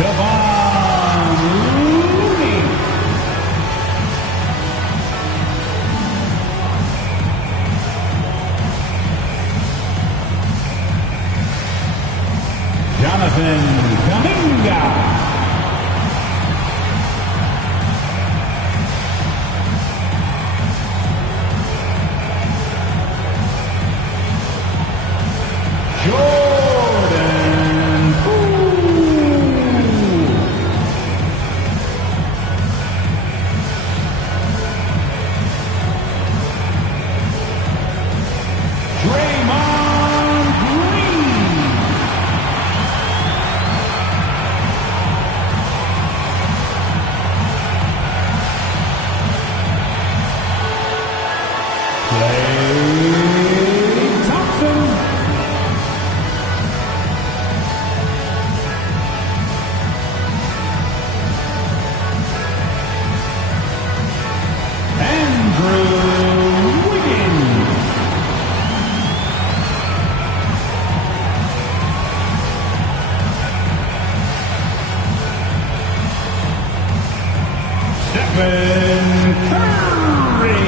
Kevon Looney. Jonathan Kuminga. Jordan Poole. Draymond Green. Klay Thompson. Andrew Wiggins. Stephen Curry.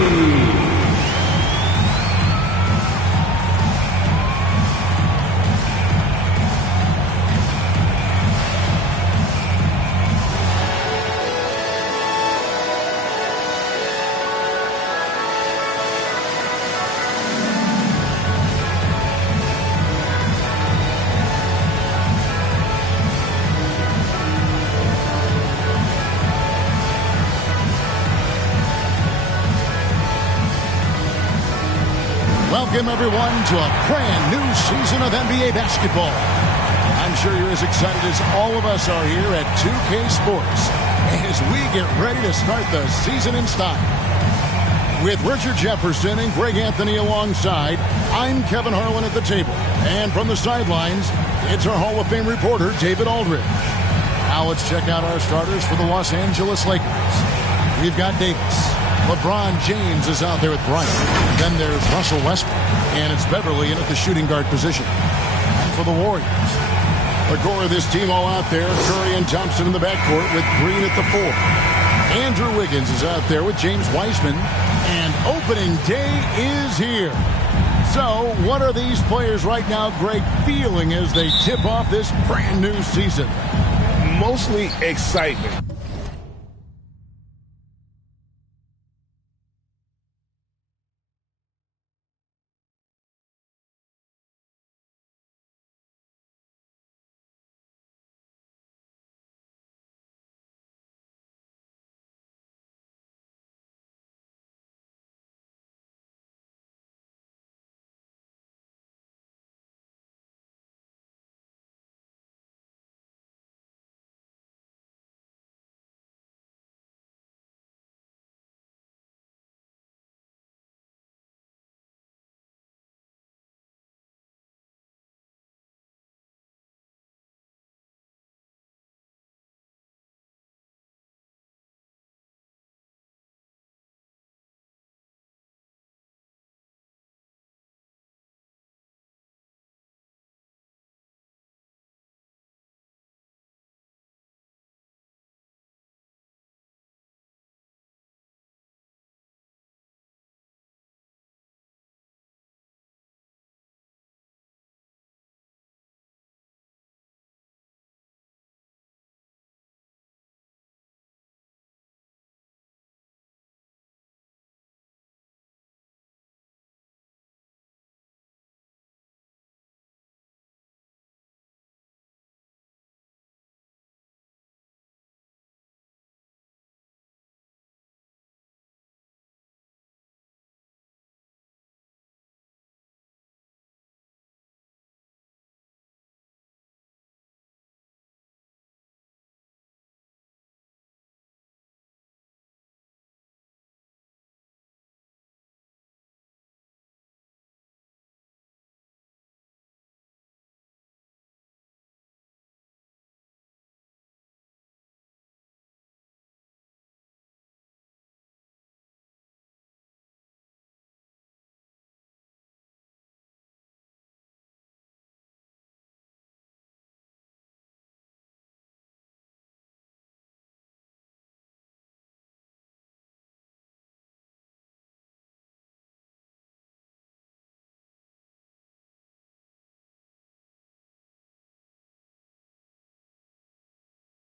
Welcome, everyone, to a brand new season of NBA basketball. I'm sure you're as excited as all of us are here at 2K Sports as we get ready to start the season in style. With Richard Jefferson and Greg Anthony alongside, I'm Kevin Harlan at the table. And from the sidelines, it's our Hall of Fame reporter, David Aldridge. Now let's check out our starters for the Los Angeles Lakers. We've got Davis. LeBron James is out there with Bryant. Then there's Russell Westbrook. And it's Beverly in at the shooting guard position. And for the Warriors, the core of this team all out there, Curry and Thompson in the backcourt with Green at the 4. Andrew Wiggins is out there with James Wiseman. And opening day is here. So what are these players right now, Greg, feeling as they tip off this brand new season? Mostly excitement.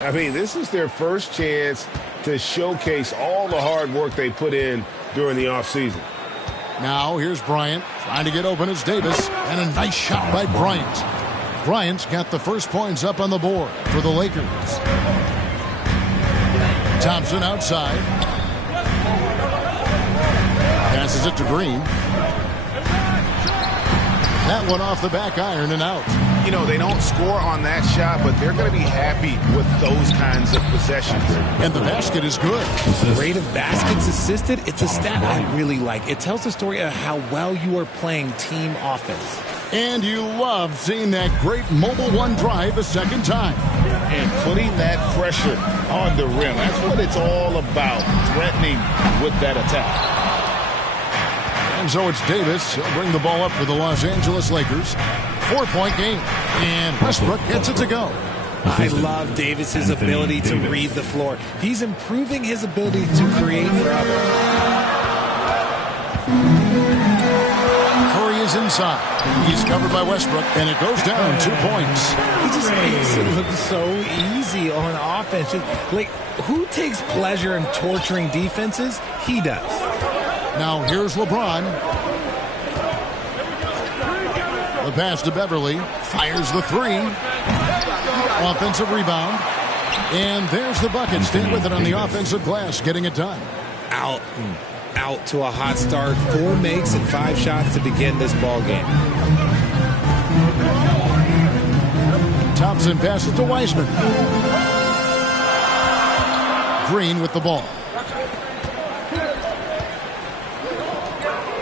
I mean, this is their first chance to showcase all the hard work they put in during the offseason. Now here's Bryant trying to get open as Davis, and a nice shot by Bryant. Bryant's got the first points up on the board for the Lakers. Thompson outside. Passes it to Green. That one off the back iron and out. You know, they don't score on that shot, but they're going to be happy with those kinds of possessions. And the basket is good. Rate of baskets assisted, it's a stat I really like. It tells the story of how well you are playing team offense. And you love seeing that great mobile one drive a second time. And putting that pressure on the rim. That's what it's all about, threatening with that attack. And so it's Davis. He'll bring the ball up for the Los Angeles Lakers. 4-point game. And Westbrook gets it to go. I love Davis's ability to read the floor. He's improving his ability to create for others. Curry is inside. He's covered by Westbrook, and it goes down 2 points. He just makes it look so easy on offense. Like, who takes pleasure in torturing defenses? He does. Now here's LeBron. The pass to Beverly. Fires the three. Offensive rebound. And there's the bucket. Stay with it on the offensive glass, getting it done. Out to a hot start. 4 makes and 5 shots to begin this ball game. Thompson passes to Wiseman. Green with the ball.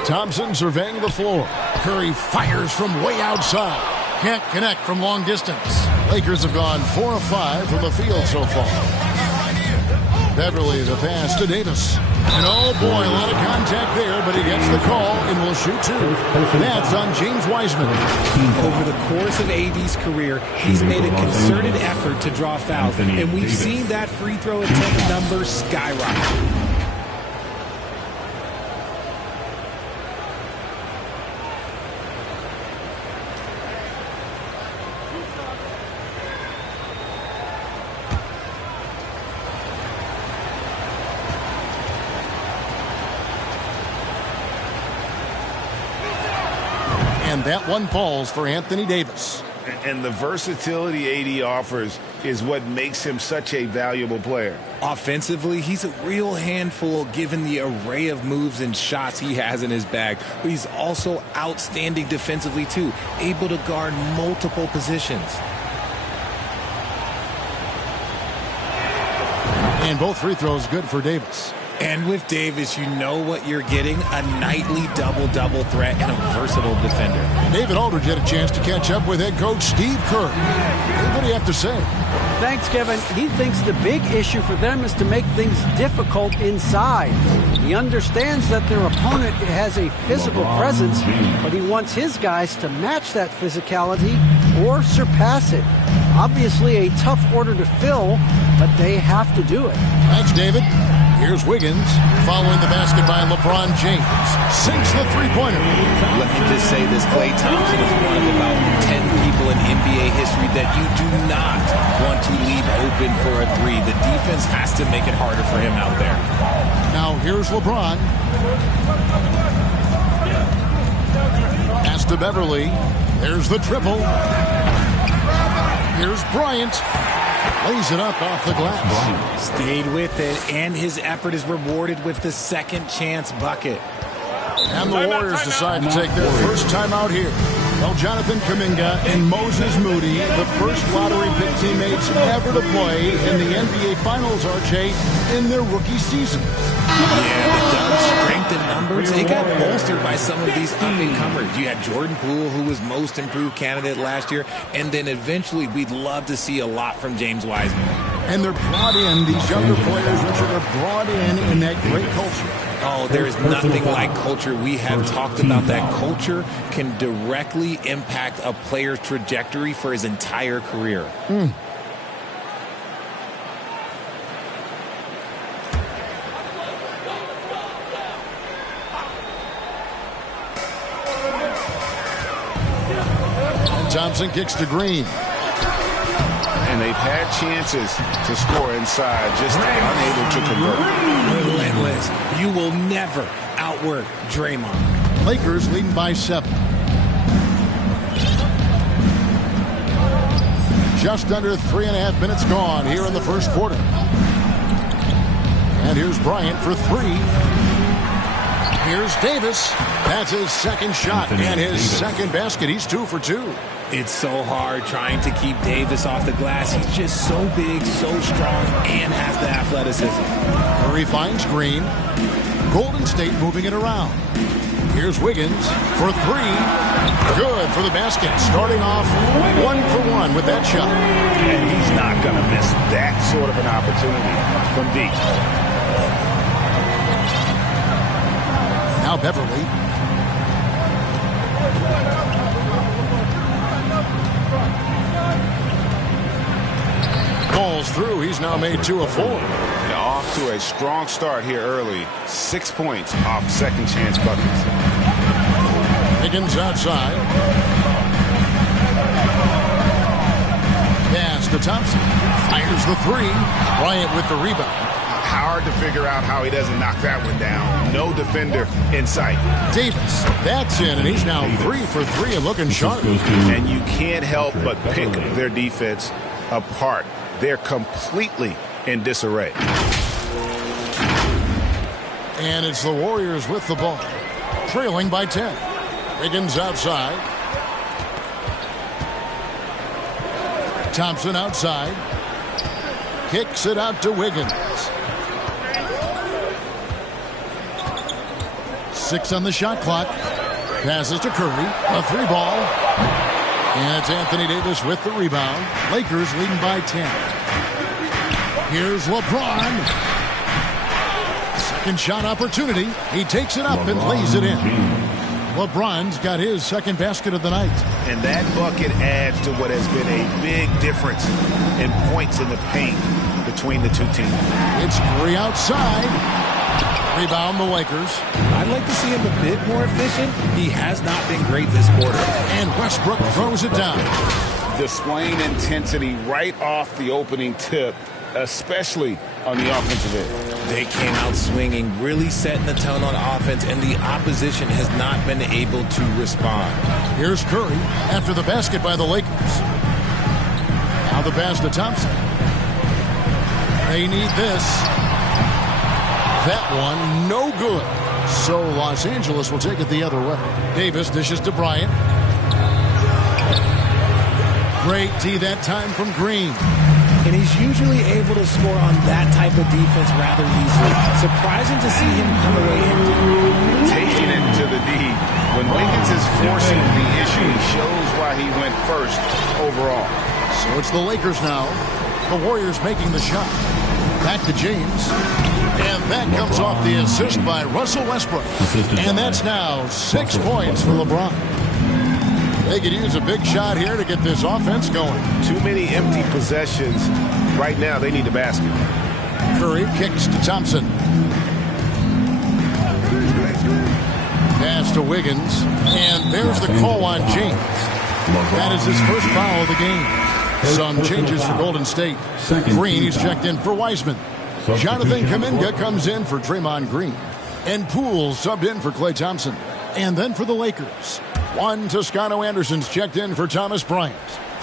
Thompson surveying the floor. Curry fires from way outside. Can't connect from long distance. Lakers have gone 4 of 5 from the field so far. Beverly the pass to Davis. And oh boy, a lot of contact there, but he gets the call and will shoot 2. That's on James Wiseman. Over the course of AD's career, he's made a concerted effort to draw fouls, and we've seen that free throw attempt number skyrocket. And that one falls for Anthony Davis. And the versatility AD offers is what makes him such a valuable player. Offensively, he's a real handful given the array of moves and shots he has in his bag. But he's also outstanding defensively, too, able to guard multiple positions. And both free throws good for Davis. And with Davis, you know what you're getting, a nightly double-double threat and a versatile defender. David Aldridge had a chance to catch up with head coach Steve Kerr. What do you have to say? Thanks, Kevin. He thinks the big issue for them is to make things difficult inside. He understands that their opponent has a physical presence, but he wants his guys to match that physicality or surpass it. Obviously a tough order to fill, but they have to do it. Thanks, David. Here's Wiggins following the basket by LeBron James. Sinks the three-pointer. Let me just say this, Klay Thompson is one of about 10 people in NBA history that you do not want to leave open for a three. The defense has to make it harder for him out there. Now here's LeBron. Pass to Beverly. There's the triple. Here's Bryant. Lays it up off the glass. Stayed with it, and his effort is rewarded with the second chance bucket. And the Warriors decide to take their first time out here. Well, Jonathan Kuminga and Moses Moody, the first lottery pick teammates ever to play in the NBA Finals, RJ, in their rookie season. Yeah, the Dubs' strength in numbers, it got bolstered by some of these up-and-comers. You had Jordan Poole, who was most improved candidate last year, and then eventually we'd love to see a lot from James Wiseman. And they're brought in, these younger players, Richard, are brought in that great culture. Oh, there is nothing like culture. We have talked about that. Culture can directly impact a player's trajectory for his entire career. And Thompson kicks to Green. And They've had chances to score inside, just unable to convert. Relentless. You will never outwork Draymond. Lakers leading by 7. Just under 3.5 minutes gone here in the first quarter. And here's Bryant for 3. Here's Davis. That's his second shot and his second basket. He's 2 for 2. It's so hard trying to keep Davis off the glass. He's just so big, so strong, and has the athleticism. Curry finds Green. Golden State moving it around. Here's Wiggins for 3. Good for the basket. Starting off 1 for 1 with that shot. And he's not going to miss that sort of an opportunity from deep. Now Beverly. Balls through. He's now made 2 of 4. Now off to a strong start here early. 6 points off second chance buckets. Higgins outside. Pass to Thompson. Fires the 3. Bryant with the rebound. Hard to figure out how he doesn't knock that one down. No defender in sight. Davis. That's in, and he's now 3 for 3 and looking sharp. And you can't help but pick their defense apart. They're completely in disarray. And it's the Warriors with the ball. Trailing by 10. Higgins outside. Thompson outside. Kicks it out to Wiggins. 6 on the shot clock. Passes to Curry. A 3 ball. And it's Anthony Davis with the rebound. Lakers leading by 10. Here's LeBron. Second shot opportunity. He takes it up and lays it in. LeBron's got his second basket of the night. And that bucket adds to what has been a big difference in points in the paint between the two teams. It's Curry outside. Rebound the Lakers. I'd like to see him a bit more efficient. He has not been great this quarter. And Westbrook throws it down. Displaying intensity right off the opening tip, especially on the offensive end. They came out swinging, really setting the tone on offense, and the opposition has not been able to respond. Here's Curry after the basket by the Lakers. Now the pass to Thompson. They need this. That one, no good. So Los Angeles will take it the other way. Davis dishes to Bryant. Great D that time from Green. And he's usually able to score on that type of defense rather easily. Surprising to see him come away empty. Taking it to the D. When Wiggins is forcing the issue, he shows why he went first overall. So it's the Lakers now. The Warriors making the shot. Back to James. And that comes off the assist by Russell Westbrook. And that's now 6 points for LeBron. They could use a big shot here to get this offense going. Too many empty possessions. Right now, they need a basket. Curry kicks to Thompson. Pass to Wiggins. And there's the call on James. That is his first foul of the game. Some changes for Golden State. Green is checked in for Wiseman. Jonathan Kuminga comes in for Draymond Green. And Poole subbed in for Klay Thompson. And then for the Lakers, Juan Toscano Anderson's checked in for Thomas Bryant.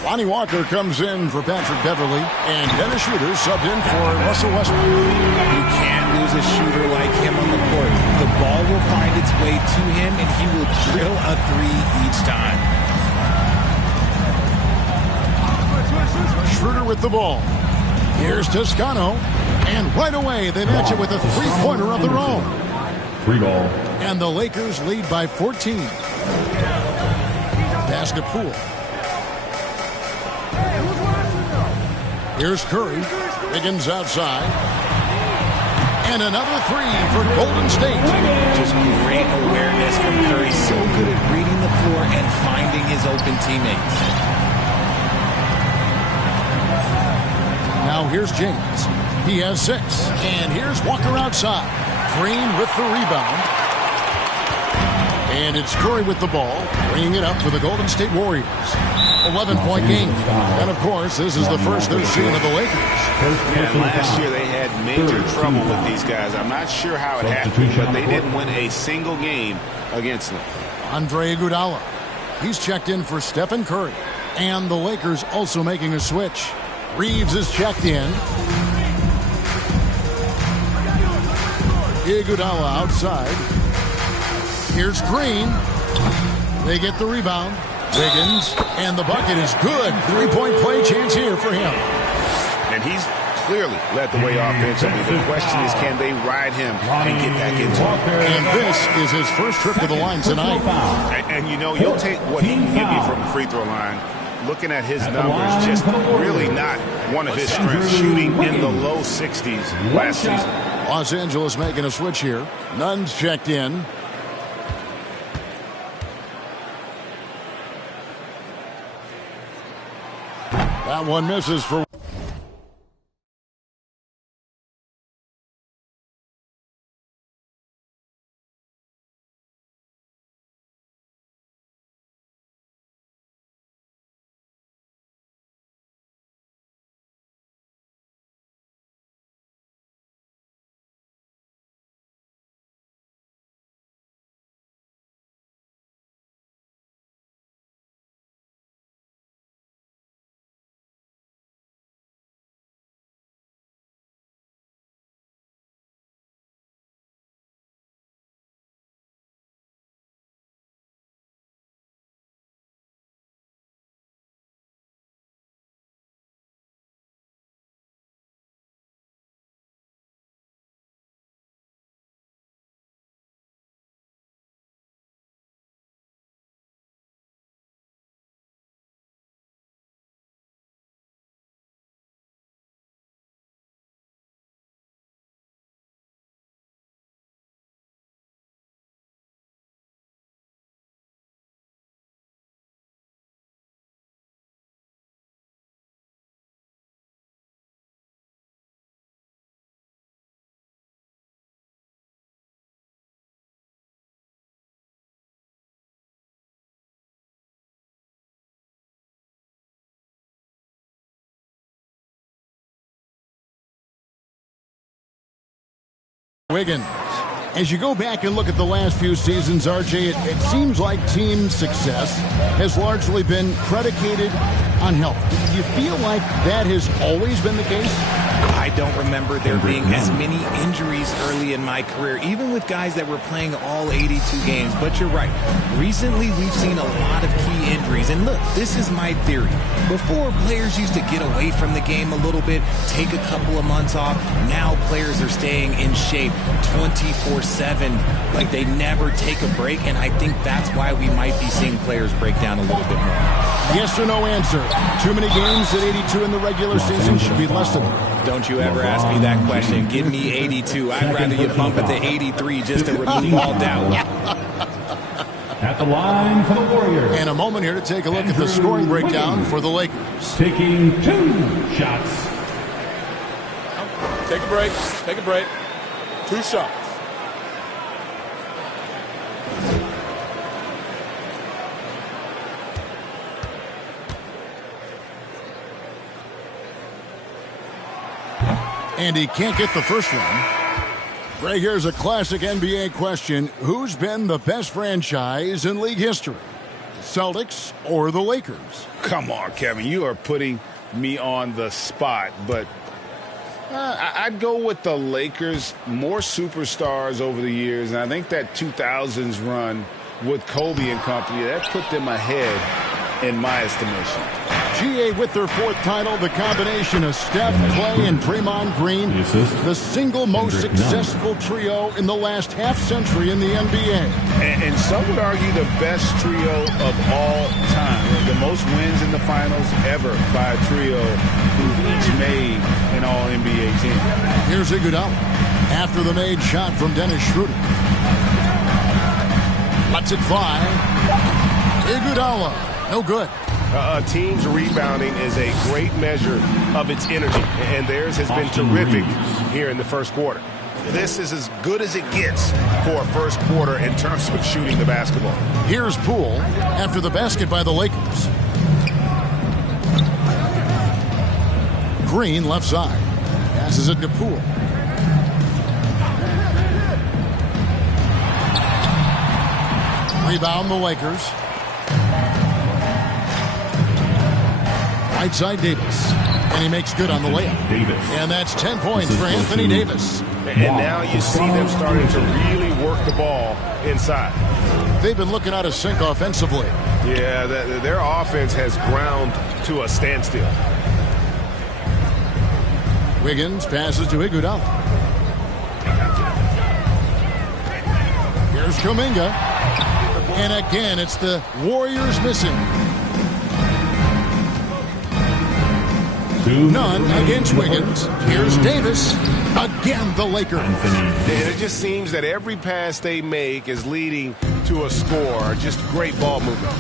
Lonnie Walker comes in for Patrick Beverly. And Dennis Schroeder subbed in for Russell Westbrook. You can't lose a shooter like him on the court. The ball will find its way to him, and he will drill a 3 each time. Schroeder with the ball. Here's Toscano. And right away, they match it with a three-pointer of their own. 3 ball. And the Lakers lead by 14. Pass to Poole. Here's Curry. Higgins outside. And another 3 for Golden State. Just great awareness from Curry. So good at reading the floor and finding his open teammates. Now here's James. He has 6. And here's Walker outside. Green with the rebound. And it's Curry with the ball, bringing it up for the Golden State Warriors. 11-point game. And, of course, this is the first they've seen of the Lakers. And last year they had major trouble with these guys. I'm not sure how it happened, but they didn't win a single game against them. Andre Iguodala. He's checked in for Stephen Curry. And the Lakers also making a switch. Reeves is checked in. Iguodala outside. Here's Green. They get the rebound. Wiggins. And the bucket is good. 3-point play chance here for him. And he's clearly led the way offensively. The question is, can they ride him and get back into it? And this is his first trip to the line tonight. And you know, you'll take what he can give you from the free throw line. Looking at his numbers, just really not one of his strengths. Shooting in the low 60s last season. Los Angeles making a switch here. Nunn's checked in. That one misses for... Wiggins. As you go back and look at the last few seasons, RJ, it seems like team success has largely been predicated on health. Do you feel like that has always been the case? I don't remember there being as many injuries early in my career, even with guys that were playing all 82 games. But you're right. Recently, we've seen a lot of key injuries. And look, this is my theory. Before, players used to get away from the game a little bit, take a couple of months off. Now players are staying in shape 24/7, like they never take a break. And I think that's why we might be seeing players break down a little bit more. Yes or no answer. Too many games at 82 in the regular season should be less than that. Don't you ever ask me that question. Give me 82. I'd rather you bump it to 83 just to remove all doubt. At the line for the Warriors. And a moment here to take a look at the scoring breakdown for the Lakers. Taking 2 shots. Take a break. Take a break. 2 shots. And he can't get the first one. Greg, here's a classic NBA question. Who's been the best franchise in league history? The Celtics or the Lakers? Come on, Kevin. You are putting me on the spot. But I'd go with the Lakers. More superstars over the years. And I think that 2000s run with Kobe and company, that put them ahead in my estimation. GA with their 4th title, the combination of Steph, Clay, and Draymond Green, the single most successful trio in the last half-century in the NBA. And some would argue the best trio of all time. The most wins in the finals ever by a trio who've each made an All-NBA team. Here's Iguodala after the made shot from Dennis Schroeder. Lets it fly. Iguodala, no good. A team's rebounding is a great measure of its energy, and theirs has been terrific here in the first quarter. This is as good as it gets for a first quarter in terms of shooting the basketball. Here's Poole after the basket by the Lakers. Green left side. Passes it to Poole. Rebound the Lakers. Right side Davis. And he makes good on the layup. And that's 10 points for Anthony Davis. And now you see them starting to really work the ball inside. They've been looking out of sync offensively. Yeah, their offense has ground to a standstill. Wiggins passes to Iguodala. Here's Kuminga. And again, it's the Warriors missing. None against Wiggins. Here's Davis. Again, the Lakers. And it just seems that every pass they make is leading to a score. Just great ball movement.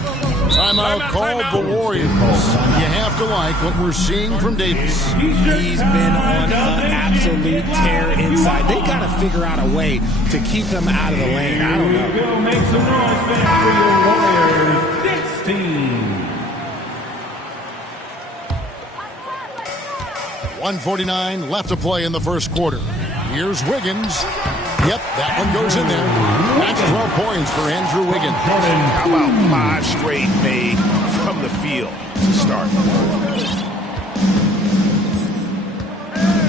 Timeout called the Warriors. You have to like what we're seeing from Davis. He's been on an absolute tear inside. They got to figure out a way to keep him out of the lane. I don't know. Go make some noise, fans, for your Warriors. 16. 1:49 left to play in the first quarter. Here's Wiggins. Yep, that one goes in there. That's 12 points for Andrew Wiggins. How about 5 straight made from the field to start?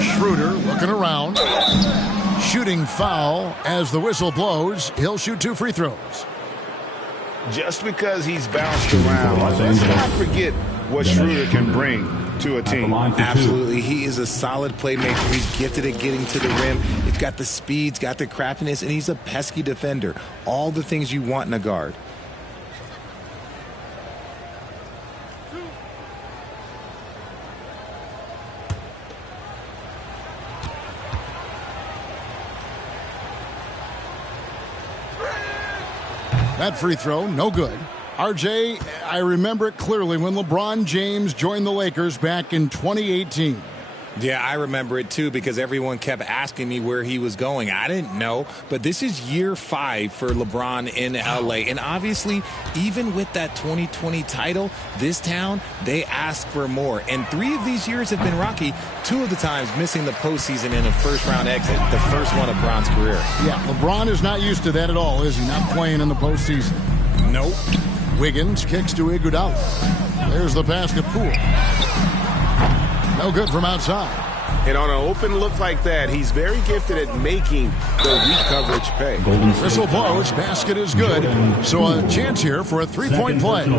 Schroeder looking around. Shooting foul as the whistle blows. He'll shoot 2 free throws. Just because he's bounced around, let's not forget what Schroeder can bring to a team. Absolutely. He is a solid playmaker. He's gifted at getting to the rim. He's got the speed, he's got the craftiness, and he's a pesky defender. All the things you want in a guard. That free throw, no good. RJ, I remember it clearly when LeBron James joined the Lakers back in 2018. Yeah, I remember it too because everyone kept asking me where he was going. I didn't know, but this is year 5 for LeBron in LA. And obviously, even with that 2020 title, this town, they ask for more. And 3 of these years have been rocky, 2 of the times missing the postseason in a first-round exit, the first one of Bron's career. Yeah, LeBron is not used to that at all, is he? Not playing in the postseason. Nope. Wiggins kicks to Iguodala. There's the pass to Poole. No good from outside. And on an open look like that, he's very gifted at making the weak coverage pay. Whistle blows. Basket is good. So a chance here for a 3-point play.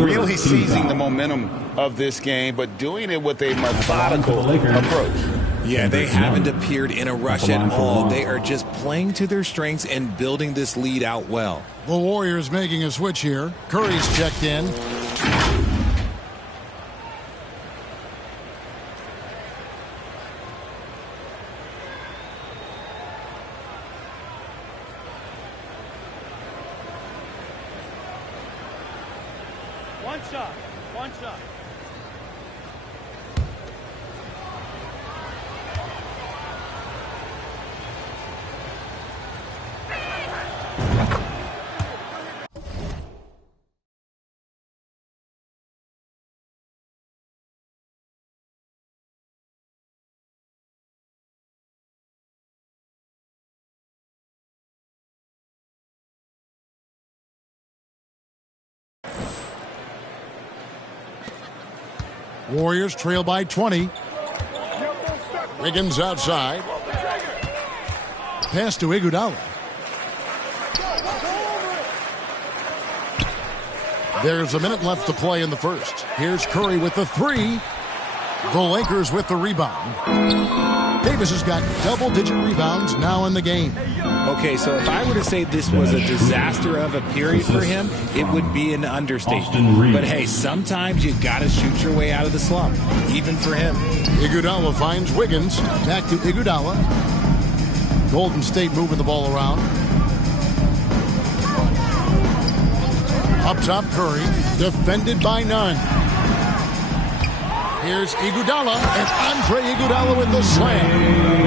Really seizing the momentum of this game, but doing it with a methodical approach. Yeah, they haven't appeared in a rush at all. They are just playing to their strengths and building this lead out well. The Warriors making a switch here. Curry's checked in. One shot. Warriors trail by 20. Wiggins outside. Pass to Iguodala. There's a minute left to play in the first. Here's Curry with the 3. The Lakers with the rebound. Davis has got double-digit rebounds now in the game. Okay, so if I were to say this was a disaster of a period for him, it would be an understatement. But hey, sometimes you got to shoot your way out of the slump, even for him. Iguodala finds Wiggins. Back to Iguodala. Golden State moving the ball around. Up top, Curry. Defended by none. Here's Iguodala, and Andre Iguodala with the slam.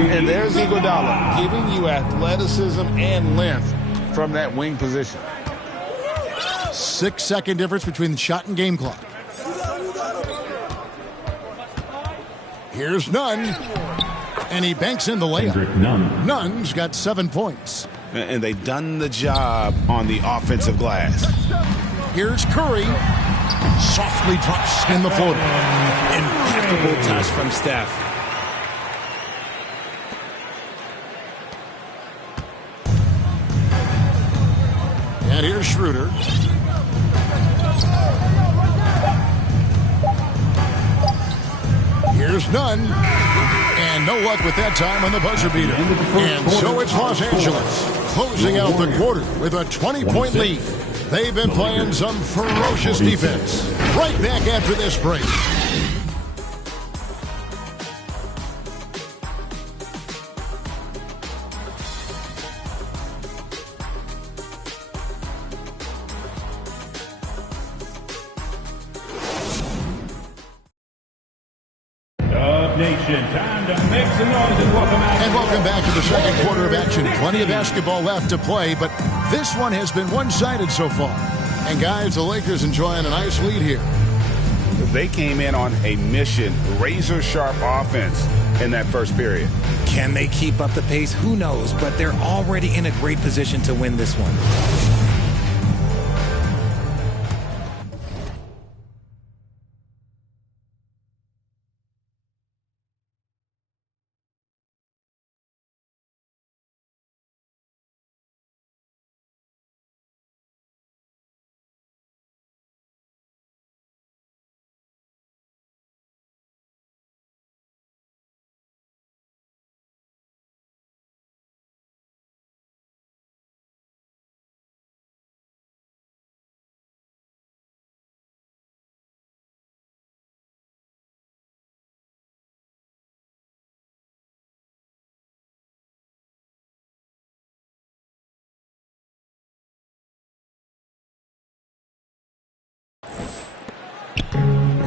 And there's Iguodala giving you athleticism and length from that wing position. 6-second difference between the shot and game clock. Here's Nunn. And he banks in the layup. Kendrick Nunn. Nunn's got 7 points. And they've done the job on the offensive glass. Here's Curry. Softly drops in the floater. Impeccable touch from Steph. And here's Schroeder. Here's Nunn. And no luck with that time on the buzzer beater. And so it's Los Angeles closing out the quarter with a 20-point lead. They've been playing some ferocious defense. Right back after this break. Nation, time to make some noise and welcome out. And welcome back to the second quarter of action. Plenty of basketball left to play, but this one has been one-sided so far. And guys, the Lakers enjoying a nice lead here. They came in on a mission, razor-sharp offense in that first period. Can they keep up the pace? Who knows? But they're already in a great position to win this one.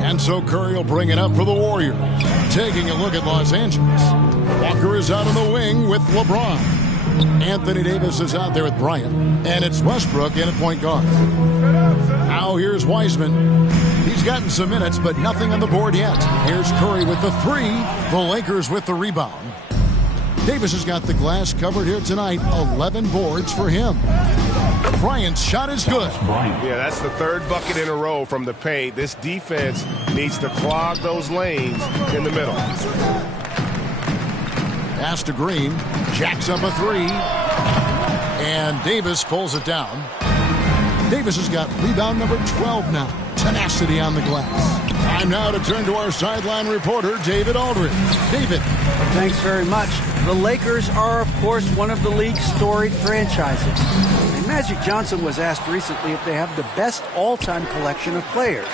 And so Curry will bring it up for the Warriors. Taking a look at Los Angeles. Walker is out on the wing with LeBron. Anthony Davis is out there with Bryant. And it's Westbrook in at point guard. Now here's Wiseman. He's gotten some minutes, but nothing on the board yet. Here's Curry with the 3. The Lakers with the rebound. Davis has got the glass covered here tonight. 11 boards for him. Bryant's shot is good. Yeah, that's the third bucket in a row from the paint. This defense needs to clog those lanes in the middle. Pass to Green. Jacks up a 3. And Davis pulls it down. Davis has got rebound number 12 now. Tenacity on the glass. Time now to turn to our sideline reporter, David Aldridge. David. Thanks very much. The Lakers are, of course, one of the league's storied franchises. And Magic Johnson was asked recently if they have the best all-time collection of players.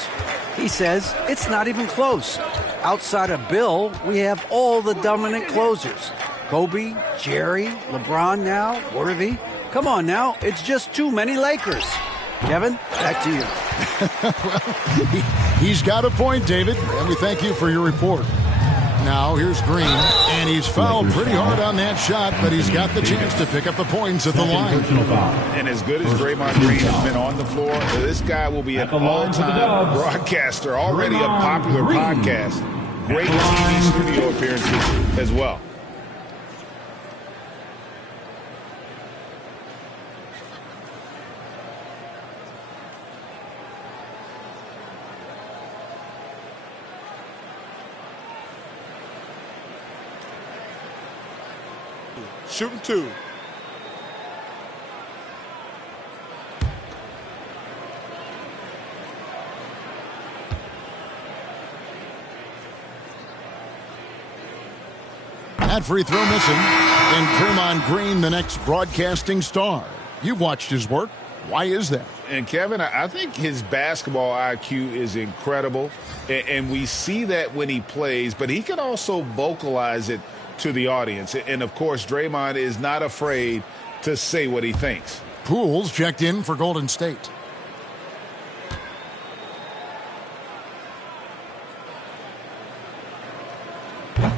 He says it's not even close. Outside of Bill, we have all the dominant closers. Kobe, Jerry, LeBron now, Worthy. Come on now, it's just too many Lakers. Kevin, back to you. Well, he's got a point, David, and we thank you for your report. Now here's Green, and he's fouled pretty hard on that shot, but he's got the chance to pick up the points at the line. And as good as Draymond Green has been on the floor, this guy will be an all-time broadcaster, already a popular podcast. Great TV studio appearances as well. Shooting 2. That free throw missing. And Draymond Green, the next broadcasting star. You've watched his work. Why is that? And Kevin, I think his basketball IQ is incredible. And we see that when he plays, but he can also vocalize it to the audience. And of course, Draymond is not afraid to say what he thinks. Pools checked in for Golden State.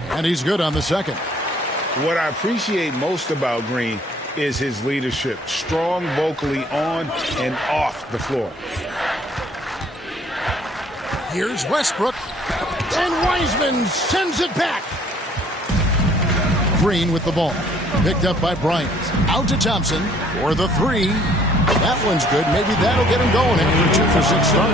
And he's good on the second. What I appreciate most about Green is his leadership. Strong vocally on and off the floor. Here's Westbrook. And Wiseman sends it back. Green with the ball. Picked up by Bryant. Out to Thompson for the three. That one's good. Maybe that'll get him going after a 2-for-6 start.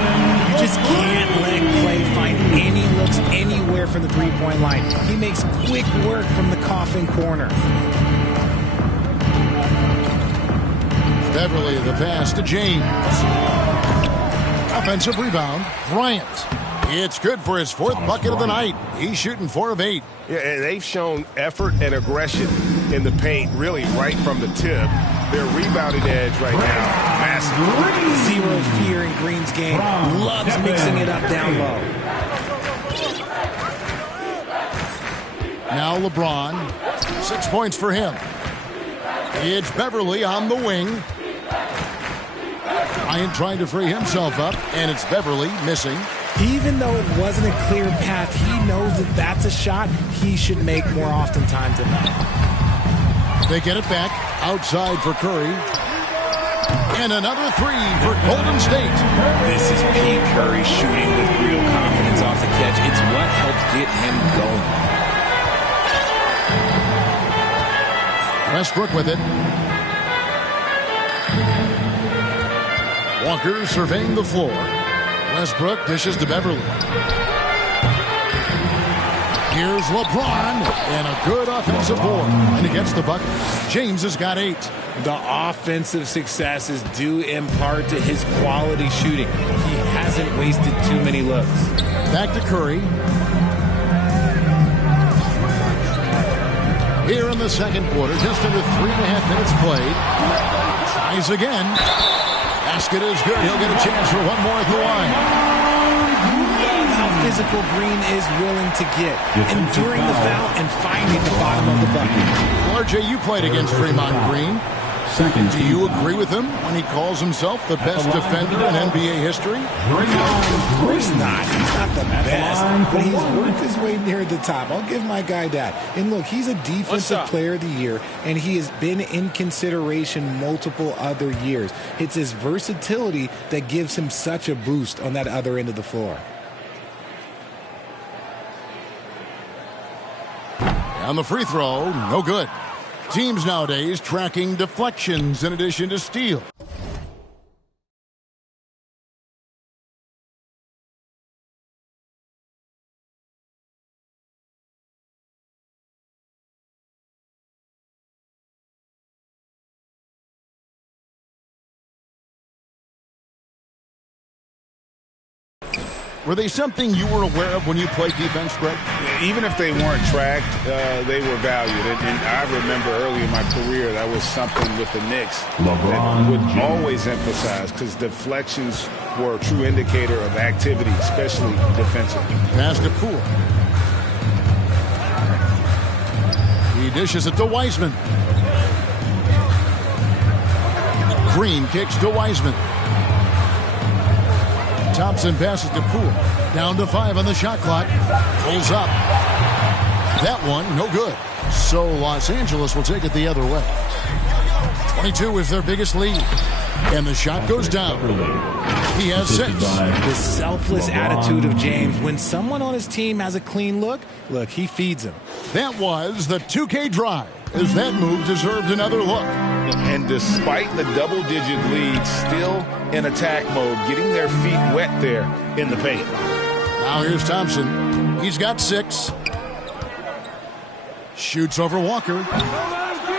You just can't let Clay find any looks anywhere from the three-point line. He makes quick work from the coffin corner. Beverly the pass to James. Offensive rebound. Bryant. It's good for his fourth bucket of the night. He's shooting 4 of 8. Yeah, and they've shown effort and aggression in the paint, really right from the tip. Their rebounding edge right now, massive. Zero fear in Green's game. Loves mixing it up down low. Now LeBron. 6 points for him. It's Beverly on the wing. Bryant trying to free himself up, and it's Beverly missing. Even though it wasn't a clear path, he knows that that's a shot he should make more oftentimes than not. They get it back outside for Curry. And another three for Golden State. This is Pete Curry shooting with real confidence off the catch. It's what helps get him going. Westbrook with it. Walker surveying the floor. Westbrook dishes to Beverly. Here's LeBron and a good offensive board. And he gets the bucket. James has got 8. The offensive successes due in part to his quality shooting. He hasn't wasted too many looks. Back to Curry. Here in the second quarter, just under 3.5 minutes played. Tries again. Basket is good. He'll get a chance for one more at the line. Love how physical Green is willing to get, enduring the foul and finding the bottom of the bucket. RJ, you played against Draymond Green. Do you agree with him when he calls himself the best defender in NBA history? Of course not. He's not the best, but he's worked his way near the top. I'll give my guy that. And look, he's a defensive player of the year, and he has been in consideration multiple other years. It's his versatility that gives him such a boost on that other end of the floor. On the free throw, no good. Teams nowadays tracking deflections in addition to steal. Were they something you were aware of when you played defense, Greg? Even if they weren't tracked, they were valued. And I remember early in my career, that was something with the Knicks that would always emphasize, because deflections were a true indicator of activity, especially defensively. Pass to Poole. He dishes it to Wiseman. Green kicks to Wiseman. Thompson passes to Poole. Down to 5 on the shot clock. Pulls up. That one, no good. So Los Angeles will take it the other way. 22 is their biggest lead. And the shot goes down. He has 6. The selfless attitude of James. When someone on his team has a clean look, he feeds him. That was the 2K drive, as that move deserved another look. And despite the double-digit lead, still in attack mode, getting their feet wet there in the paint. Now here's Thompson. He's got 6. Shoots over Walker.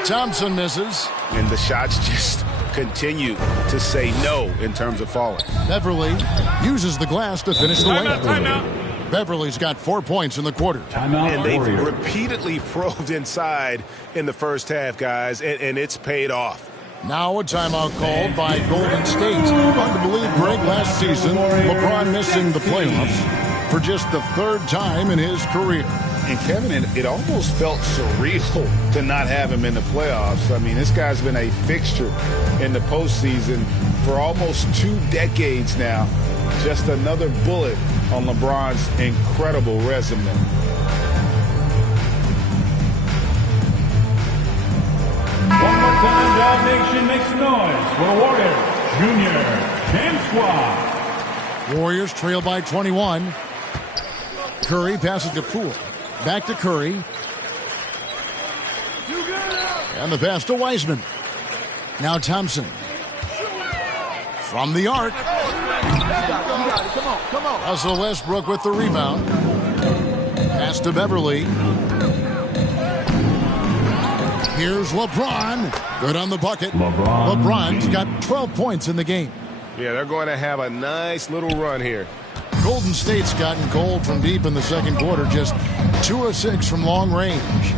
Thompson misses. And the shots just continue to say no in terms of falling. Beverly uses the glass to finish the layup. Beverly's got 4 points in the quarter. And they've repeatedly probed inside in the first half, guys, and it's paid off. Now a timeout called by Golden State. Hard to believe, Greg, last season, LeBron missing the playoffs for just the 3rd time in his career. And Kevin, it almost felt surreal to not have him in the playoffs. I mean, this guy's been a fixture in the postseason for almost 2 decades now. Just another bullet on LeBron's incredible resume. One more time, Dog Nation makes noise for Warriors Junior James Squad. Warriors trail by 21. Curry passes to Poole. Back to Curry. And the pass to Wiseman. Now Thompson. From the arc. Come on. Russell Westbrook with the rebound. Pass to Beverly. Here's LeBron. Good on the bucket. LeBron's got 12 points in the game. Yeah, they're going to have a nice little run here. Golden State's gotten cold from deep in the second quarter. Just 2 of 6 from long range.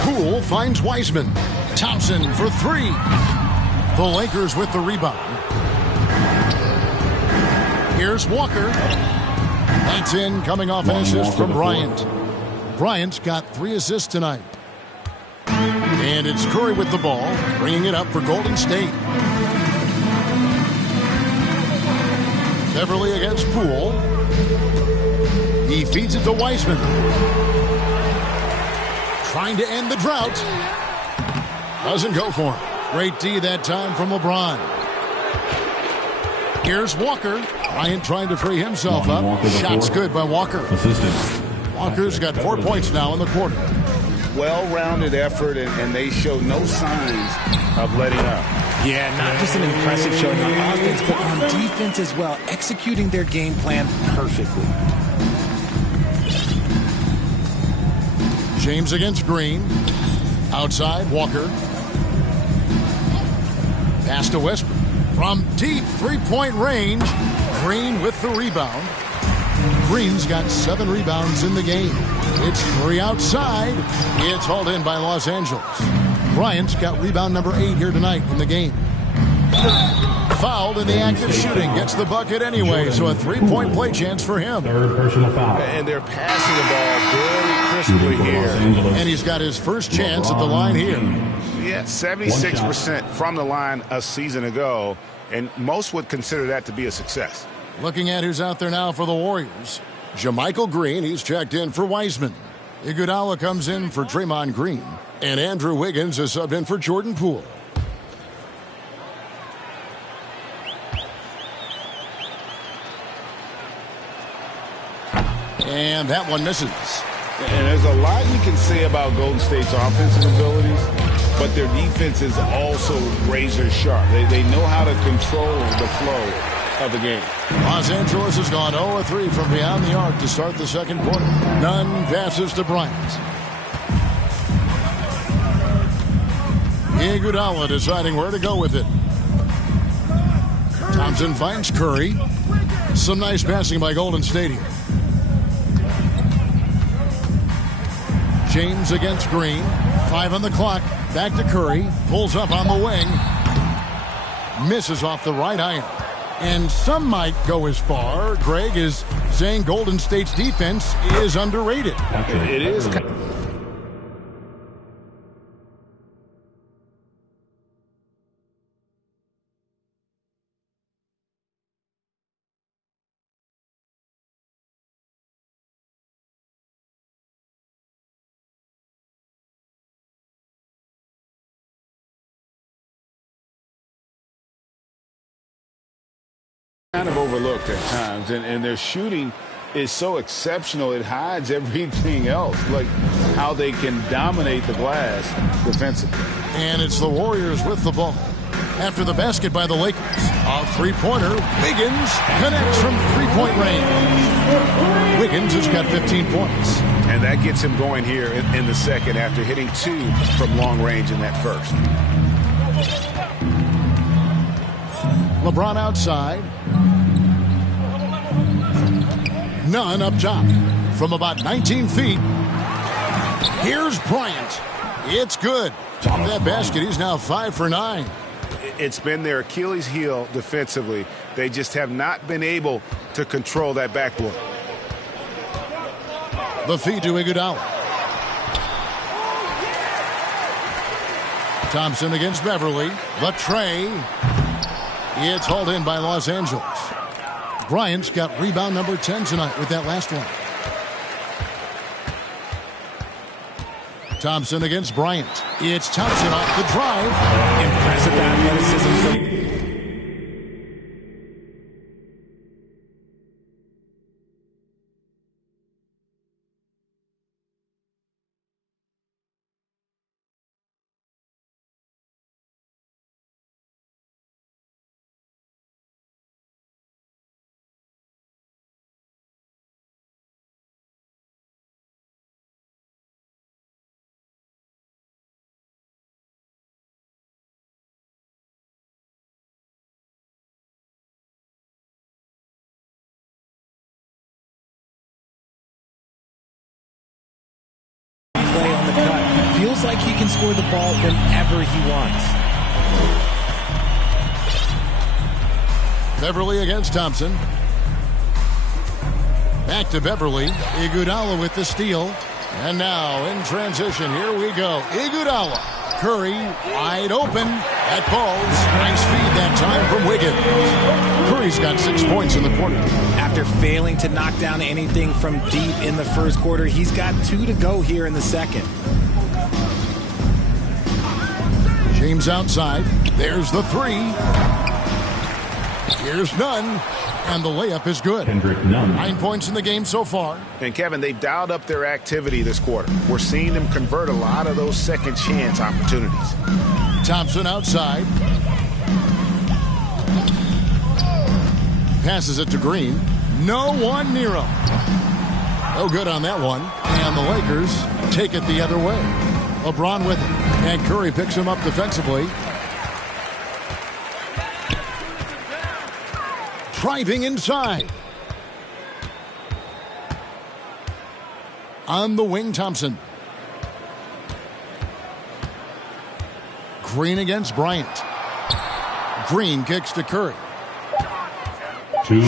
Poole finds Wiseman. Thompson for 3. The Lakers with the rebound. Here's Walker. That's in, coming off an assist from Bryant. Bryant's got 3 assists tonight. And it's Curry with the ball, bringing it up for Golden State. Beverly against Poole. He feeds it to Wiseman. Trying to end the drought. Doesn't go for him. Great D that time from LeBron. Here's Walker. Bryant trying to free himself up. Shot's good by Walker. Walker's got 4 points now in the quarter. Well-rounded effort, and they show no signs of letting up. Yeah, not just an impressive showing on offense, but on defense as well, executing their game plan perfectly. James against Green. Outside, Walker. Pass to Westbrook. From deep three-point range, Green with the rebound. Green's got 7 rebounds in the game. It's 3 outside. It's hauled in by Los Angeles. Bryant's got rebound number 8 here tonight in the game. Fouled in the act of shooting. Gets the bucket anyway, so a 3-point play chance for him. Third personal foul. And they're passing the ball very crisply here. And he's got his first chance at the line here. Yeah, 76% from the line a season ago, and most would consider that to be a success. Looking at who's out there now for the Warriors. JaMychal Green, he's checked in for Wiseman. Iguodala comes in for Draymond Green. And Andrew Wiggins is subbed in for Jordan Poole. And that one misses. And there's a lot you can say about Golden State's offensive abilities, but their defense is also razor sharp. They know how to control the flow of the game. Los Angeles has gone 0-3 from beyond the arc to start the second quarter. None passes to Bryant. Iguodala deciding where to go with it. Thompson finds Curry. Some nice passing by Golden State here. James against Green. 5 on the clock. Back to Curry. Pulls up on the wing. Misses off the right iron. And some might go as far, Greg, is saying Golden State's defense is underrated. It is. Kind of overlooked at times, and their shooting is so exceptional it hides everything else, like how they can dominate the glass defensively. And it's the Warriors with the ball. After the basket by the Lakers, a three-pointer. Wiggins connects from three-point range. Wiggins has got 15 points. And that gets him going here in the second after hitting 2 from long range in that first. LeBron outside. None up top. From about 19 feet. Here's Bryant. It's good. Off that basket, he's now 5 for 9. It's been their Achilles heel defensively. They just have not been able to control that backboard. The feed to Iguodala. Thompson against Beverly. The tray. It's hauled in by Los Angeles. Bryant's got rebound number 10 tonight with that last one. Thompson against Bryant. It's Thompson off the drive. Impressive athleticism. 3 feels like he can score the ball whenever he wants. Beverly against Thompson. Back to Beverly. Iguodala with the steal. And now in transition, here we go. Iguodala. Curry wide open. That falls. Nice feed that time from Wiggins. Curry's got 6 points in the quarter. After failing to knock down anything from deep in the first quarter, he's got 2 to go here in the second. James outside. There's the 3. Here's none. And the layup is good. 9 points in the game so far. And, Kevin, they've dialed up their activity this quarter. We're seeing them convert a lot of those second chance opportunities. Thompson outside. Passes it to Green. No one near him. No good on that one. And the Lakers take it the other way. LeBron with it. And Curry picks him up defensively. Driving inside. On the wing, Thompson. Green against Bryant. Green kicks to Curry.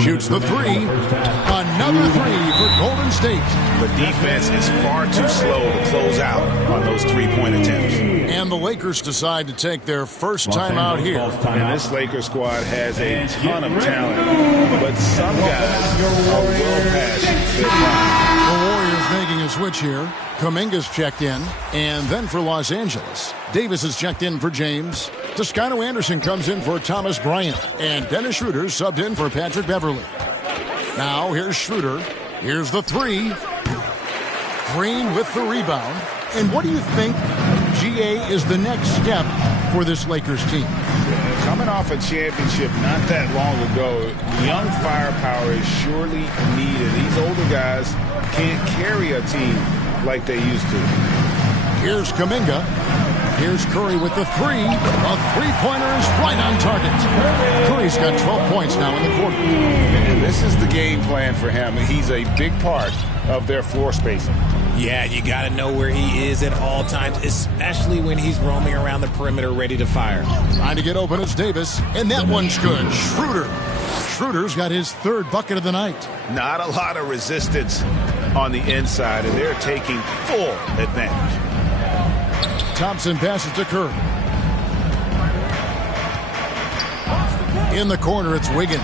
Shoots the 3. Another 3 for Golden State. The defense is far too slow to close out on those three-point attempts. And the Lakers decide to take their first timeout here. And this Lakers squad has a ton of talent, but some guys are well past their prime. The Warriors making a switch here. Kuminga's checked in. And then for Los Angeles, Davis is checked in for James. Toscano Anderson comes in for Thomas Bryant. And Dennis Schroeder subbed in for Patrick Beverly. Now here's Schroeder. Here's the 3. Green with the rebound. And what do you think, GA, is the next step for this Lakers team? Coming off a championship not that long ago, young firepower is surely needed. These older guys can't carry a team like they used to. Here's Kuminga. Here's Curry with the 3. A three-pointer is right on target. Curry's got 12 points now in the quarter. And this is the game plan for him. He's a big part of their floor spacing. Yeah, you got to know where he is at all times, especially when he's roaming around the perimeter ready to fire. Trying to get open is Davis, and that one's good. Schroeder. Schroeder's got his 3rd bucket of the night. Not a lot of resistance on the inside, and they're taking full advantage. Thompson passes to Curry. In the corner, it's Wiggins.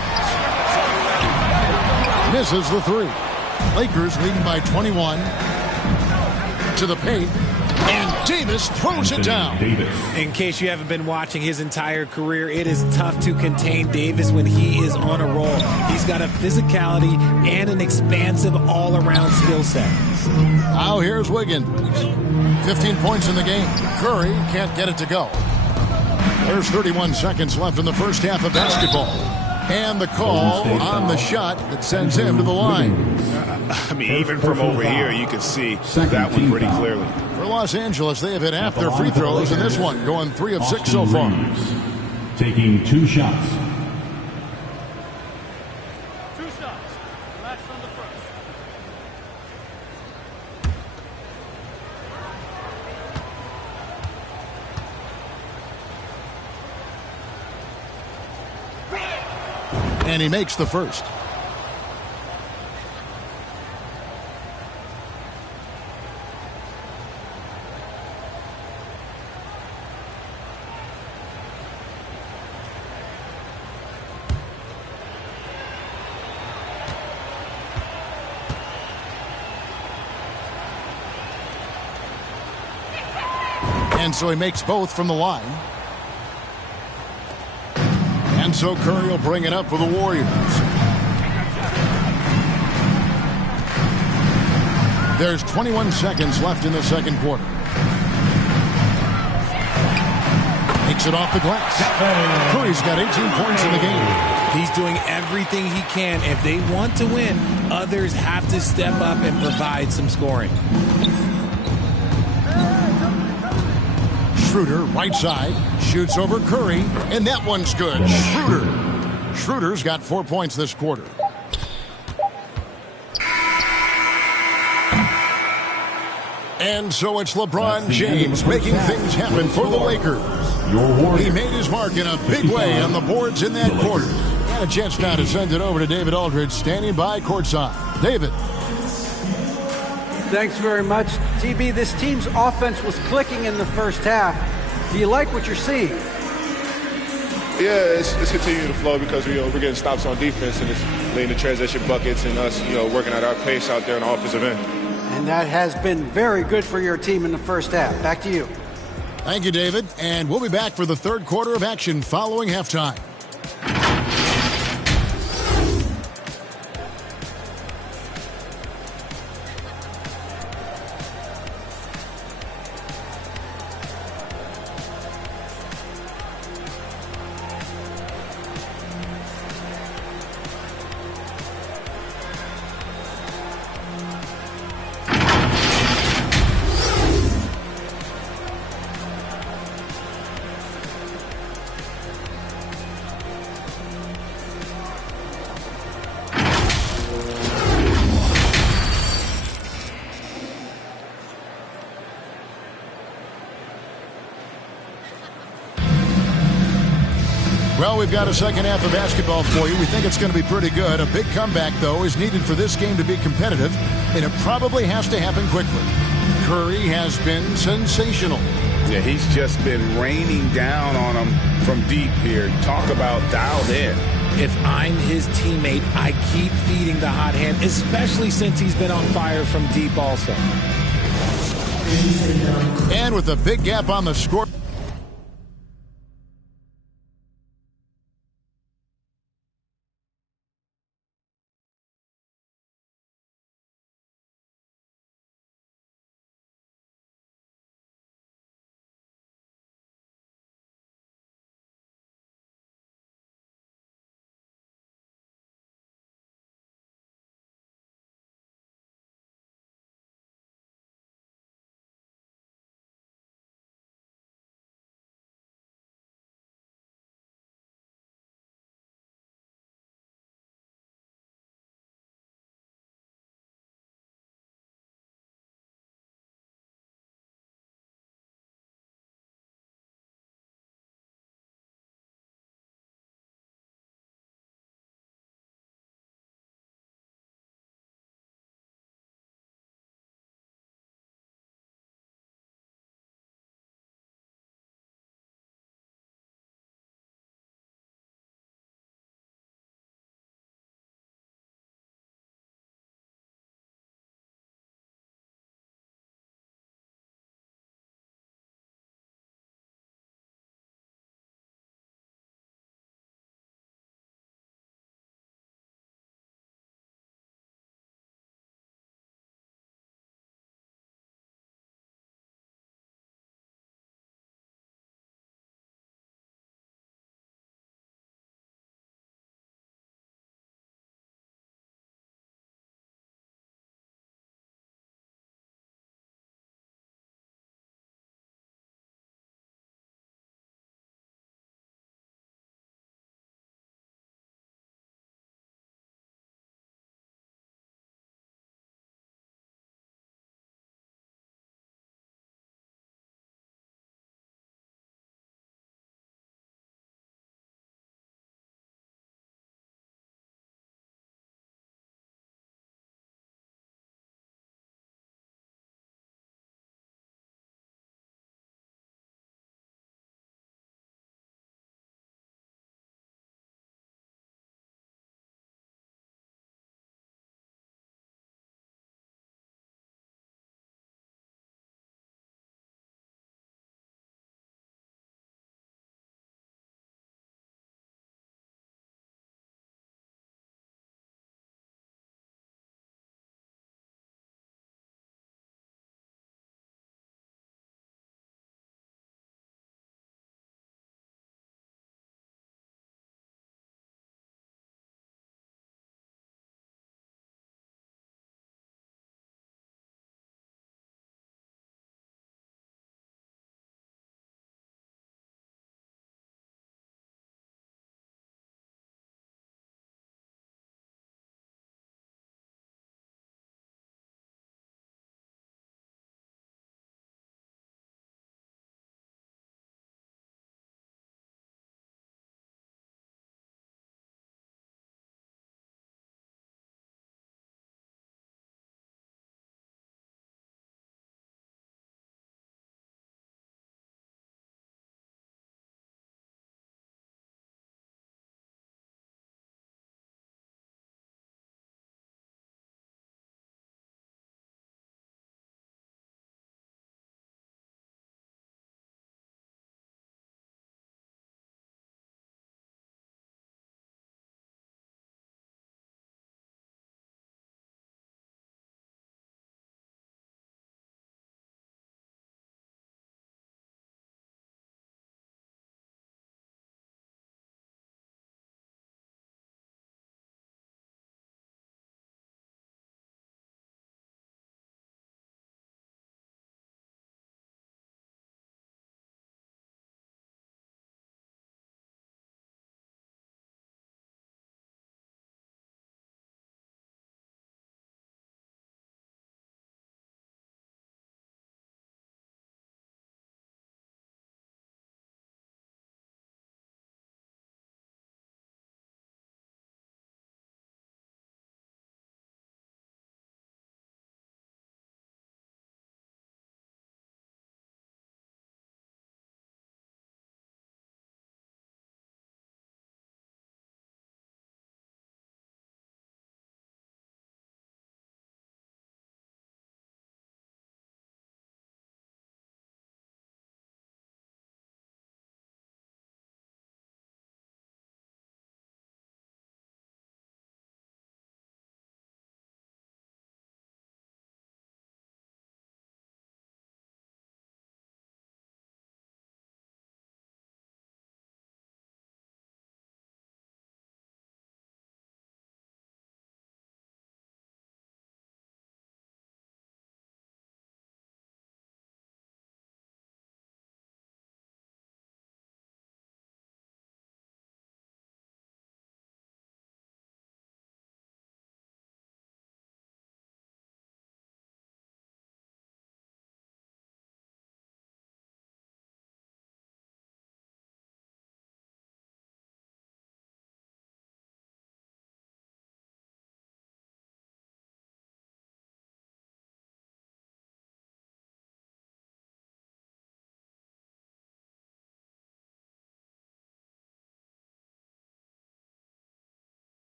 Misses the 3. Lakers leading by 21. To the paint. And Davis throws it down. In case you haven't been watching his entire career, it is tough to contain Davis when he is on a roll. He's got a physicality and an expansive all-around skill set. Now here's Wiggins. 15 points in the game. Curry can't get it to go. There's 31 seconds left in the first half of basketball. And the call on the shot that sends him to the line. I mean, even from over here, you can see that one pretty clearly. For Los Angeles, they have hit half their free throws in this one, going 3 of 6 so far. Taking 2 shots. 2 shots. Last on the first. And he makes the first. And so he makes both from the line. And so Curry will bring it up for the Warriors. There's 21 seconds left in the second quarter. Takes it off the glass. Curry's got 18 points in the game. He's doing everything he can. If they want to win, others have to step up and provide some scoring. Schroeder, right side, shoots over Curry, and that one's good. Schroeder's got 4 points this quarter. And so it's LeBron James making things happen for the Lakers. He made his mark in a big way on the boards in that quarter. Got a chance now to send it over to David Aldridge, standing by courtside. David. Thanks very much. TB, this team's offense was clicking in the first half. Do you like what you're seeing? Yeah, it's continuing to flow because we're getting stops on defense and it's leading to transition buckets and us, working at our pace out there on the offensive end. And that has been very good for your team in the first half. Back to you. Thank you, David. And we'll be back for the third quarter of action following halftime. Well, we've got a second half of basketball for you. We think it's going to be pretty good. A big comeback, though, is needed for this game to be competitive, and it probably has to happen quickly. Curry has been sensational. Yeah, he's just been raining down on them from deep here. Talk about dialed in. If I'm his teammate, I keep feeding the hot hand, especially since he's been on fire from deep also. And with a big gap on the score.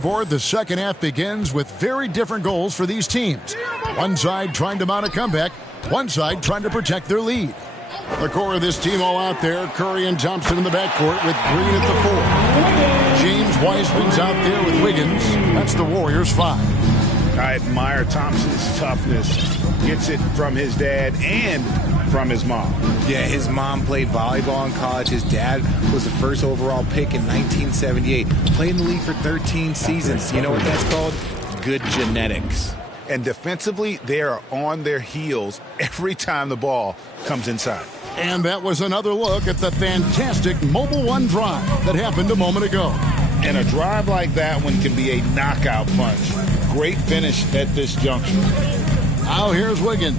Board, the second half begins with very different goals for these teams. One side trying to mount a comeback, one side trying to protect their lead. The core of this team all out there, Curry and Thompson in the backcourt with Green at the 4. James Wiseman's out there with Wiggins. That's the Warriors' 5. I admire Thompson's toughness. Gets it from his dad and from his mom. Yeah, his mom played volleyball in college. His dad was the first overall pick in 1978. Played in the league for 13 seasons. You know what that's called? Good genetics. And defensively, they are on their heels every time the ball comes inside. And that was another look at the fantastic Mobile One drive that happened a moment ago. And a drive like that one can be a knockout punch. Great finish at this juncture. Now here's Wiggins.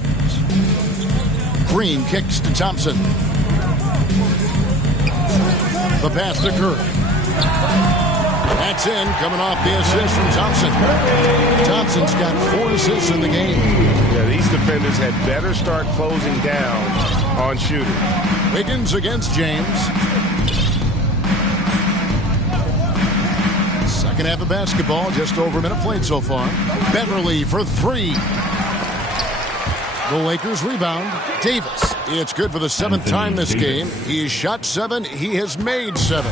Green kicks to Thompson. The pass to Curry. That's in, coming off the assist from Thompson. Thompson's got 4 assists in the game. Yeah, these defenders had better start closing down on shooting. Wiggins against James. Second half of basketball, just over a minute played so far. Beverly for 3. The Lakers rebound. Davis. It's good for the 7th time this game. He has shot 7. He has made 7.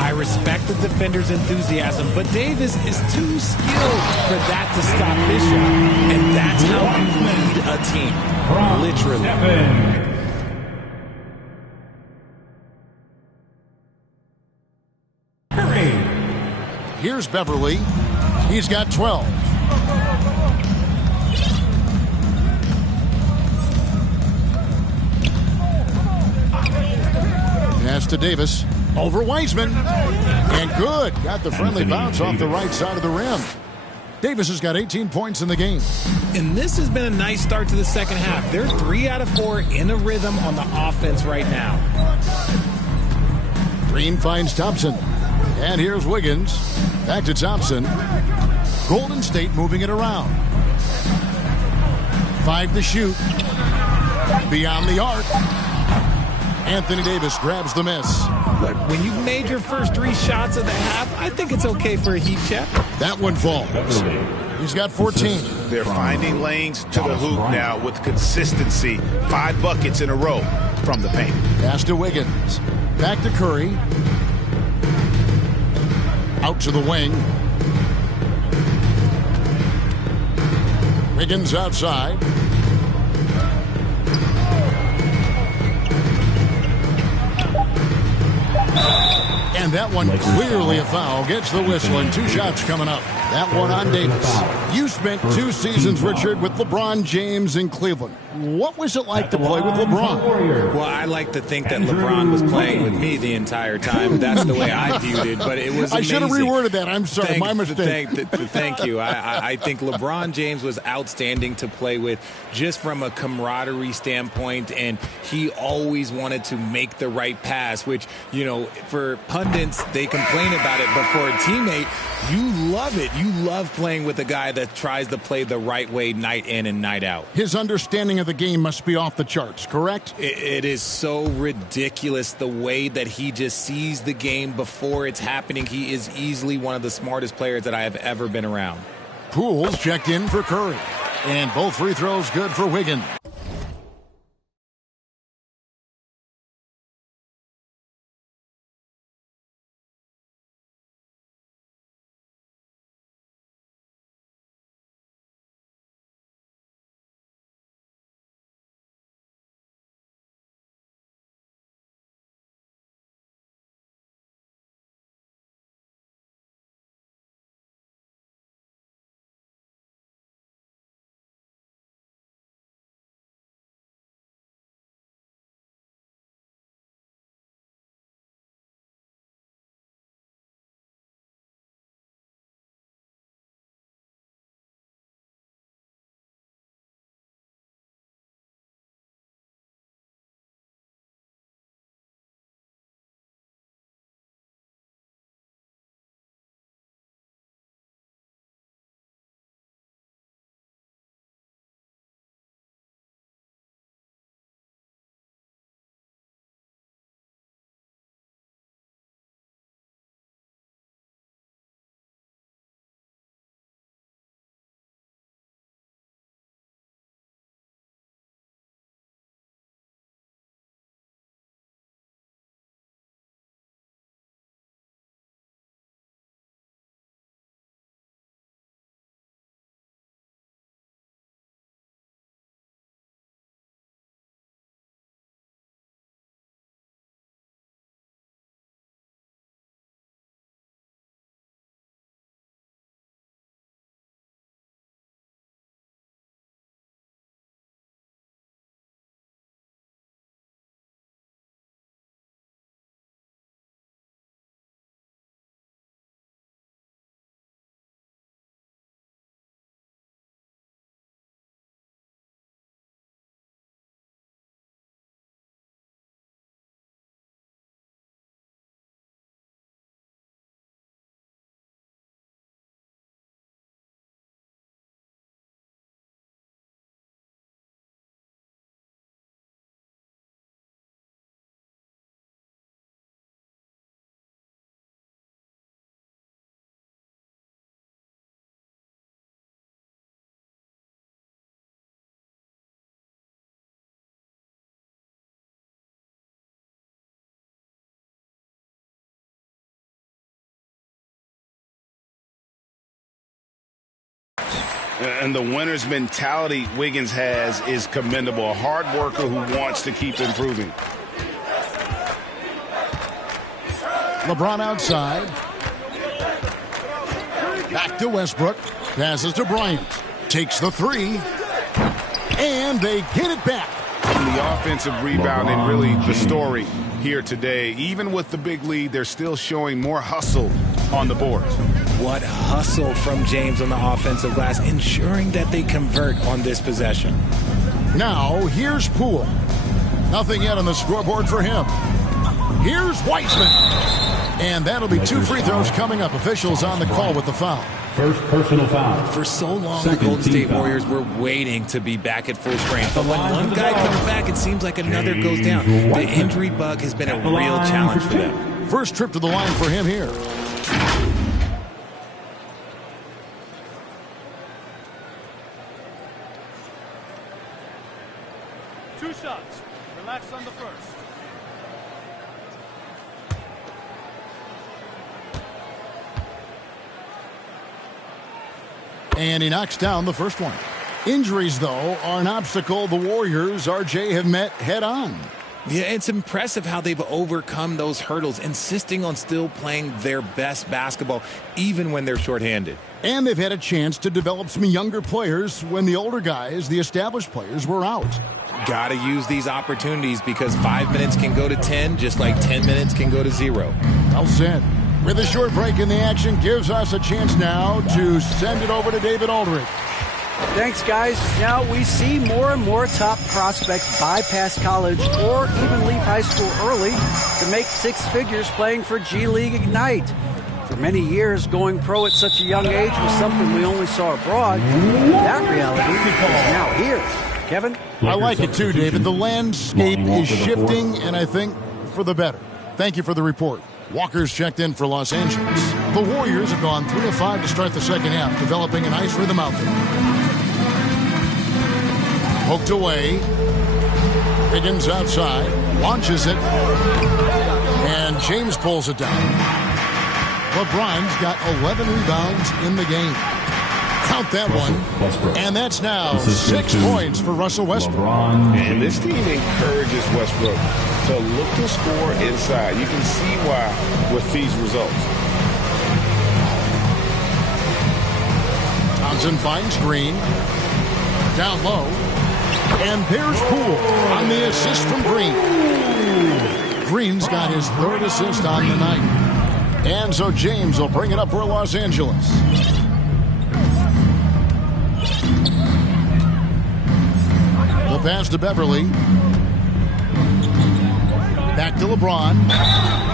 I respect the defender's enthusiasm, but Davis is too skilled for that to stop this shot. And that's how you lead a team. Literally. Here's Beverly. He's got 12. Pass to Davis. Over Wiseman. And good. Got the friendly bounce off the right side of the rim. Davis has got 18 points in the game. And this has been a nice start to the second half. They're 3 out of 4 in a rhythm on the offense right now. Green finds Thompson. And here's Wiggins. Back to Thompson. Golden State moving it around. 5 to shoot. Beyond the arc. Anthony Davis grabs the miss. Look, when you've made your first 3 shots of the half, I think it's okay for a heat check. That one falls. He's got 14. They're finding lanes to the hoop now with consistency. 5 buckets in a row from the paint. Pass to Wiggins. Back to Curry. Out to the wing. Wiggins outside. And that one clearly a foul. Gets the whistle and 2 shots coming up. That one on Davis. You spent 2 seasons, Richard, with LeBron James in Cleveland. What was it like to play with LeBron? Well, I like to think that LeBron was playing with me the entire time. That's the way I viewed it, but it was amazing. I should have reworded that. I'm sorry, my mistake. Thank you. I think LeBron James was outstanding to play with just from a camaraderie standpoint, and he always wanted to make the right pass, which, you know, for pundits, they complain about it, but for a teammate, you love it. You love playing with a guy that tries to play the right way night in and night out. His understanding of the game must be off the charts, correct? It is so ridiculous the way that he just sees the game before it's happening. He is easily one of the smartest players that I have ever been around. Pools checked in for Curry. And both free throws good for Wiggins. And the winner's mentality Wiggins has is commendable. A hard worker who wants to keep improving. LeBron outside. Back to Westbrook. Passes to Bryant. Takes the three. And they get it back. The offensive rebounding really the story here today. Even with the big lead, they're still showing more hustle on the boards. What hustle from James on the offensive glass, ensuring that they convert on this possession. Now, here's Poole. Nothing yet on the scoreboard for him. Here's Wiseman. And that'll be 2 free throws coming up. Officials on the call with the foul. First personal foul. For so long, the Golden State Warriors were waiting to be back at full strength. But when one guy comes back, it seems like another goes down. The injury bug has been a real challenge for them. First trip to the line for him here. Two shots. Relax on the first. And he knocks down the first one. Injuries, though, are an obstacle the Warriors, RJ, have met head-on. Yeah, it's impressive how they've overcome those hurdles, insisting on still playing their best basketball, even when they're shorthanded. And they've had a chance to develop some younger players when the older guys, the established players, were out. Got to use these opportunities because 5 minutes can go to 10, just like 10 minutes can go to 0. Well said. With a short break in the action, gives us a chance now to send it over to David Aldridge. Thanks, guys. Now we see more and more top prospects bypass college or even leave high school early to make 6 figures playing for G League Ignite. For many years, going pro at such a young age was something we only saw abroad. That reality is now here. Kevin? I like it too, David. The landscape is shifting, and I think for the better. Thank you for the report. Walker's checked in for Los Angeles. The Warriors have gone 3 of 5 to start the second half, developing a nice rhythm out there. Poked away. Wiggins outside. Launches it. And James pulls it down. LeBron's got 11 rebounds in the game. Count that one. And that's now 6 points for Russell Westbrook. And this team encourages Westbrook to look to score inside. You can see why with these results. Thompson finds Green. Down low. And there's Poole on the assist from Green. Green's got his 3rd assist on the night. And so James will bring it up for Los Angeles. The pass to Beverly. Back to LeBron.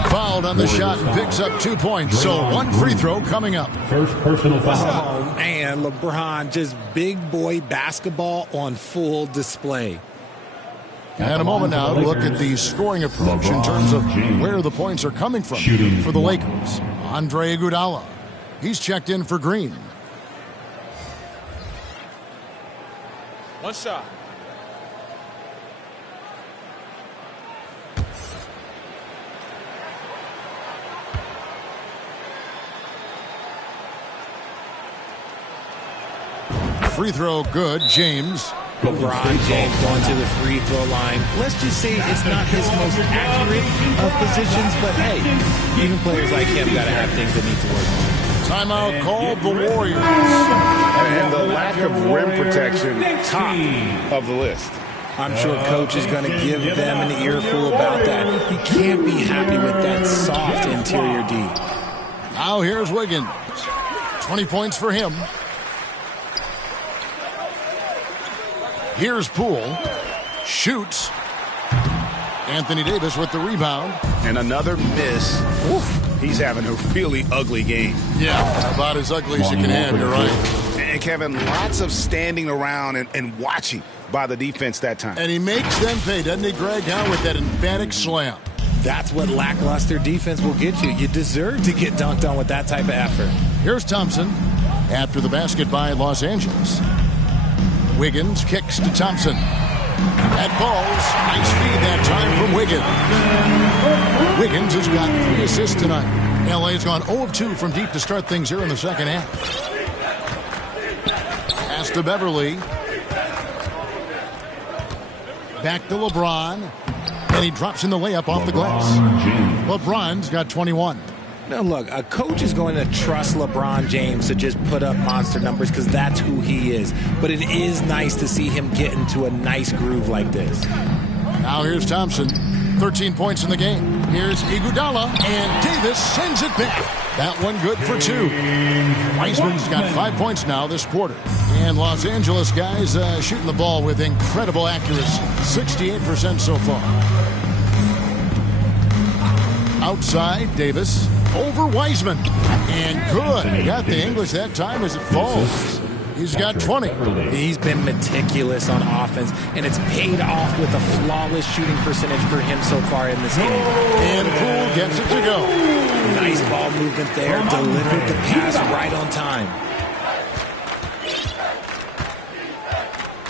Fouled on the shot and picks up 2 points. So 1 free throw coming up. First personal foul. Oh, man, LeBron, just big boy basketball on full display. And a moment now to look at the scoring approach in terms of where the points are coming from for the Lakers. Andre Iguodala. He's checked in for Green. One shot. Free throw good. James. LeBron James going to the free throw line. Let's just say it's not his most accurate of positions, but hey, even players like him got to have things that need to work on. Timeout called the Warriors. And the lack of rim protection, top of the list. I'm sure coach is going to give them an earful about that. He can't be happy with that soft interior D. Now here's Wiggins. 20 points for him. Here's Poole. Shoots. Anthony Davis with the rebound. And another miss. Oof. He's having a really ugly game. Yeah, about as ugly as you can have, you're right. And Kevin, lots of standing around and watching by the defense that time. And he makes them pay, doesn't he, Greg? How with that emphatic slam. That's what lackluster defense will get you. You deserve to get dunked on with that type of effort. Here's Thompson after the basket by Los Angeles. Wiggins kicks to Thompson. That falls. Nice feed that time from Wiggins. Wiggins has got 3 assists tonight. LA's gone 0 of 2 from deep to start things here in the second half. Pass to Beverly. Back to LeBron. And he drops in the layup off the glass. LeBron's got 21. Now, look, a coach is going to trust LeBron James to just put up monster numbers because that's who he is. But it is nice to see him get into a nice groove like this. Now here's Thompson. 13 points in the game. Here's Iguodala, and Davis sends it back. That one good for 2. Wiseman's got 5 points now this quarter. And Los Angeles guys shooting the ball with incredible accuracy. 68% so far. Outside, Davis over Wiseman. And good. He got the English that time as it falls. He's got 20. He's been meticulous on offense, and it's paid off with a flawless shooting percentage for him so far in this game. And Poole gets it to go. Nice ball movement there. Delivered the pass right on time.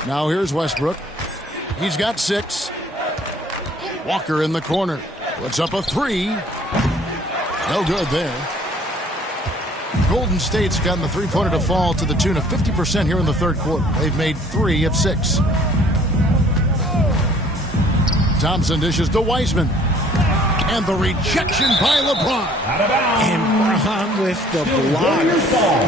Now here's Westbrook. He's got 6. Walker in the corner. Puts up a 3. No good there. Golden State's gotten the three-pointer to fall to the tune of 50% here in the third quarter. They've made 3 of 6. Thompson dishes to Wiseman. And the rejection by LeBron. And Bron with the block.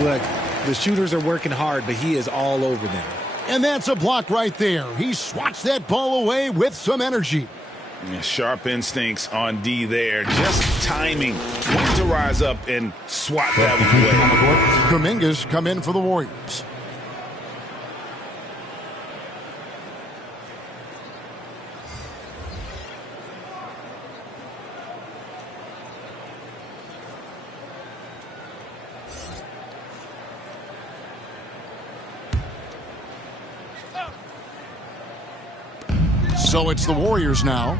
Look, the shooters are working hard, but he is all over them. And that's a block right there. He swats that ball away with some energy. Yeah, sharp instincts on D there. Just timing when to rise up and swat that one away. Kuminga's come in for the Warriors. So it's the Warriors now.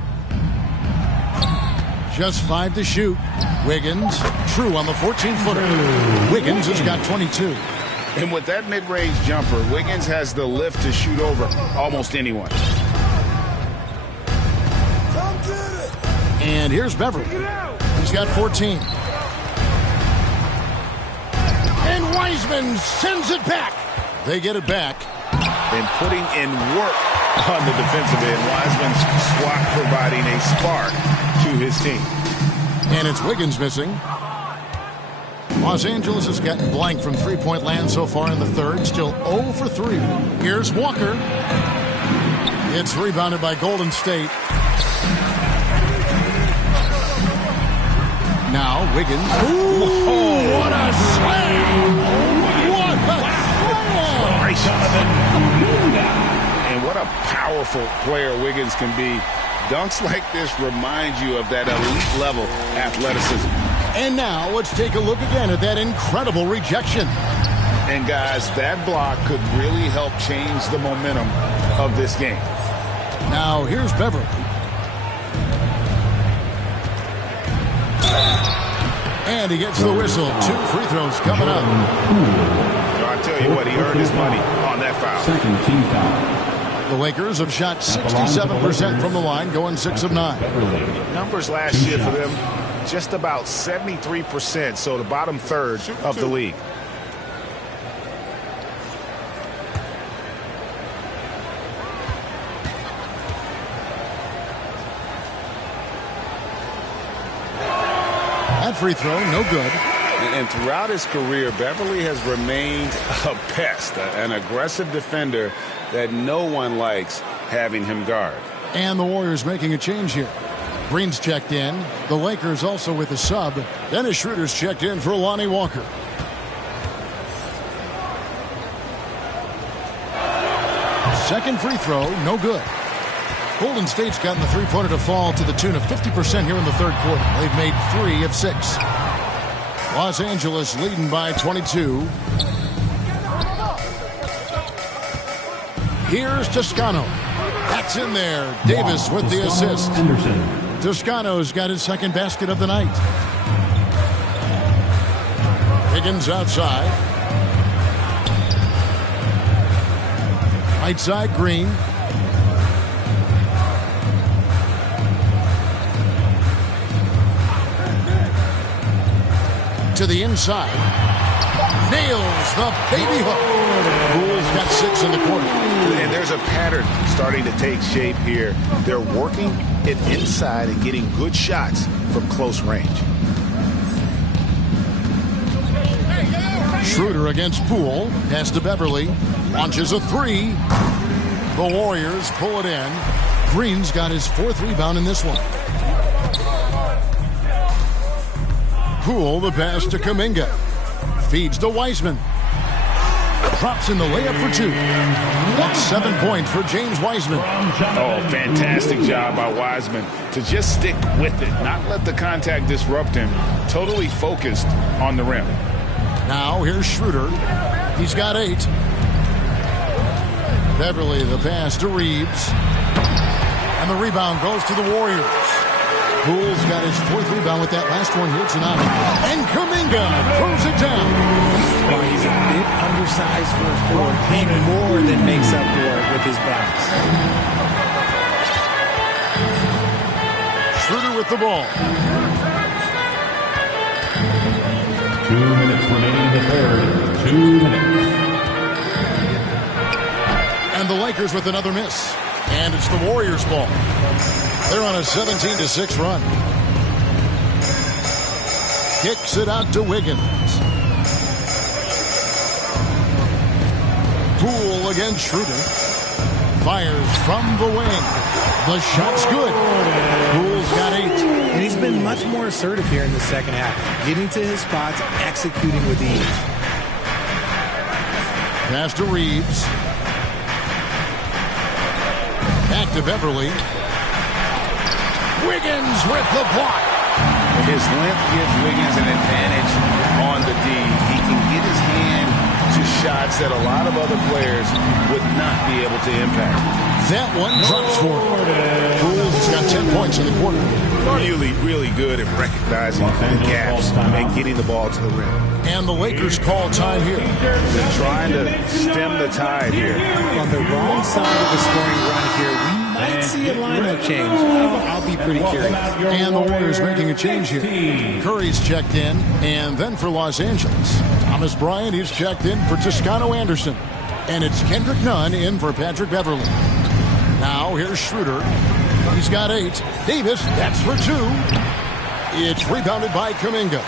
Just 5 to shoot. Wiggins, true on the 14-footer. Wiggins has got 22. And with that mid-range jumper, Wiggins has the lift to shoot over almost anyone. And here's Beverly. He's got 14. And Wiseman sends it back. They get it back. And putting in work on the defensive end. Wiseman's swat providing a spark to his team. And it's Wiggins missing. Los Angeles has gotten blank from three-point land so far in the third. Still 0 for 3. Here's Walker. It's rebounded by Golden State. Now Wiggins. Ooh, what a slam! What a slam! And what a powerful player Wiggins can be. Dunks like this remind you of that elite level athleticism. And now let's take a look again at that incredible rejection. And guys, that block could really help change the momentum of this game. Now here's Beverly. And he gets the whistle. 2 free throws coming up. I tell you what, he earned his money on that foul. Second team foul. The Lakers have shot 67% from the line, going 6 of 9. Numbers last year for them, just about 73%, so the bottom third of the league. That free throw, no good. And throughout his career, Beverly has remained a pest, an aggressive defender that no one likes having him guard. And the Warriors making a change here. Green's checked in. The Lakers also with a sub. Dennis Schroeder's checked in for Lonnie Walker. Second free throw, no good. Golden State's gotten the three-pointer to fall to the tune of 50% here in the third quarter. They've made 3 of 6. Los Angeles leading by 22. Here's Toscano. That's in there. Davis with the assist. Toscano's got his second basket of the night. Higgins outside. Right side, Green. To the inside. Nails the baby hook. Poole's He's got 6 in the quarter. And there's a pattern starting to take shape here. They're working it inside and getting good shots from close range. Schroeder against Poole. Pass to Beverly. Launches a 3. The Warriors pull it in. Green's got his 4th rebound in this one. Poole, the pass to Kuminga. Feeds to Wiseman. Drops in the layup for 2. That's 7 points for James Wiseman. Oh, fantastic job by Wiseman to just stick with it, not let the contact disrupt him. Totally focused on the rim. Now here's Schroeder. He's got 8. Beverly, the pass to Reeves. And the rebound goes to the Warriors. Poole's got his 4th rebound with that last one here tonight. And Kuminga throws it down. Well, he's a bit undersized for a 4. He more than makes up for it with his bounce. Schroeder with the ball. 2 minutes remaining in the third. 2 minutes. And the Lakers with another miss. And it's the Warriors' ball. They're on a 17-6 run. Kicks it out to Wiggins. Poole against Schroeder. Fires from the wing. The shot's good. Poole's got 8. And he's been much more assertive here in the second half. Getting to his spots, executing with ease. Pass to Reeves. Back to Beverly. Wiggins with the block. His length gives Wiggins an advantage on the D. He can get his hand to shots that a lot of other players would not be able to impact. That one drops for him. Poole's got 10 points in the quarter. Really good at recognizing the gaps and getting the ball to the rim. And the Lakers call time here. They're trying to stem the tide here. On the wrong side of the scoring run here, we might see a lineup change. I'll be pretty curious. And the Warriors making a change here. Curry's checked in, and then for Los Angeles, Thomas Bryant, he's checked in for Toscano Anderson. And it's Kendrick Nunn in for Patrick Beverly. Now here's Schroeder. He's got 8. Davis, that's for 2. It's rebounded by Kuminga.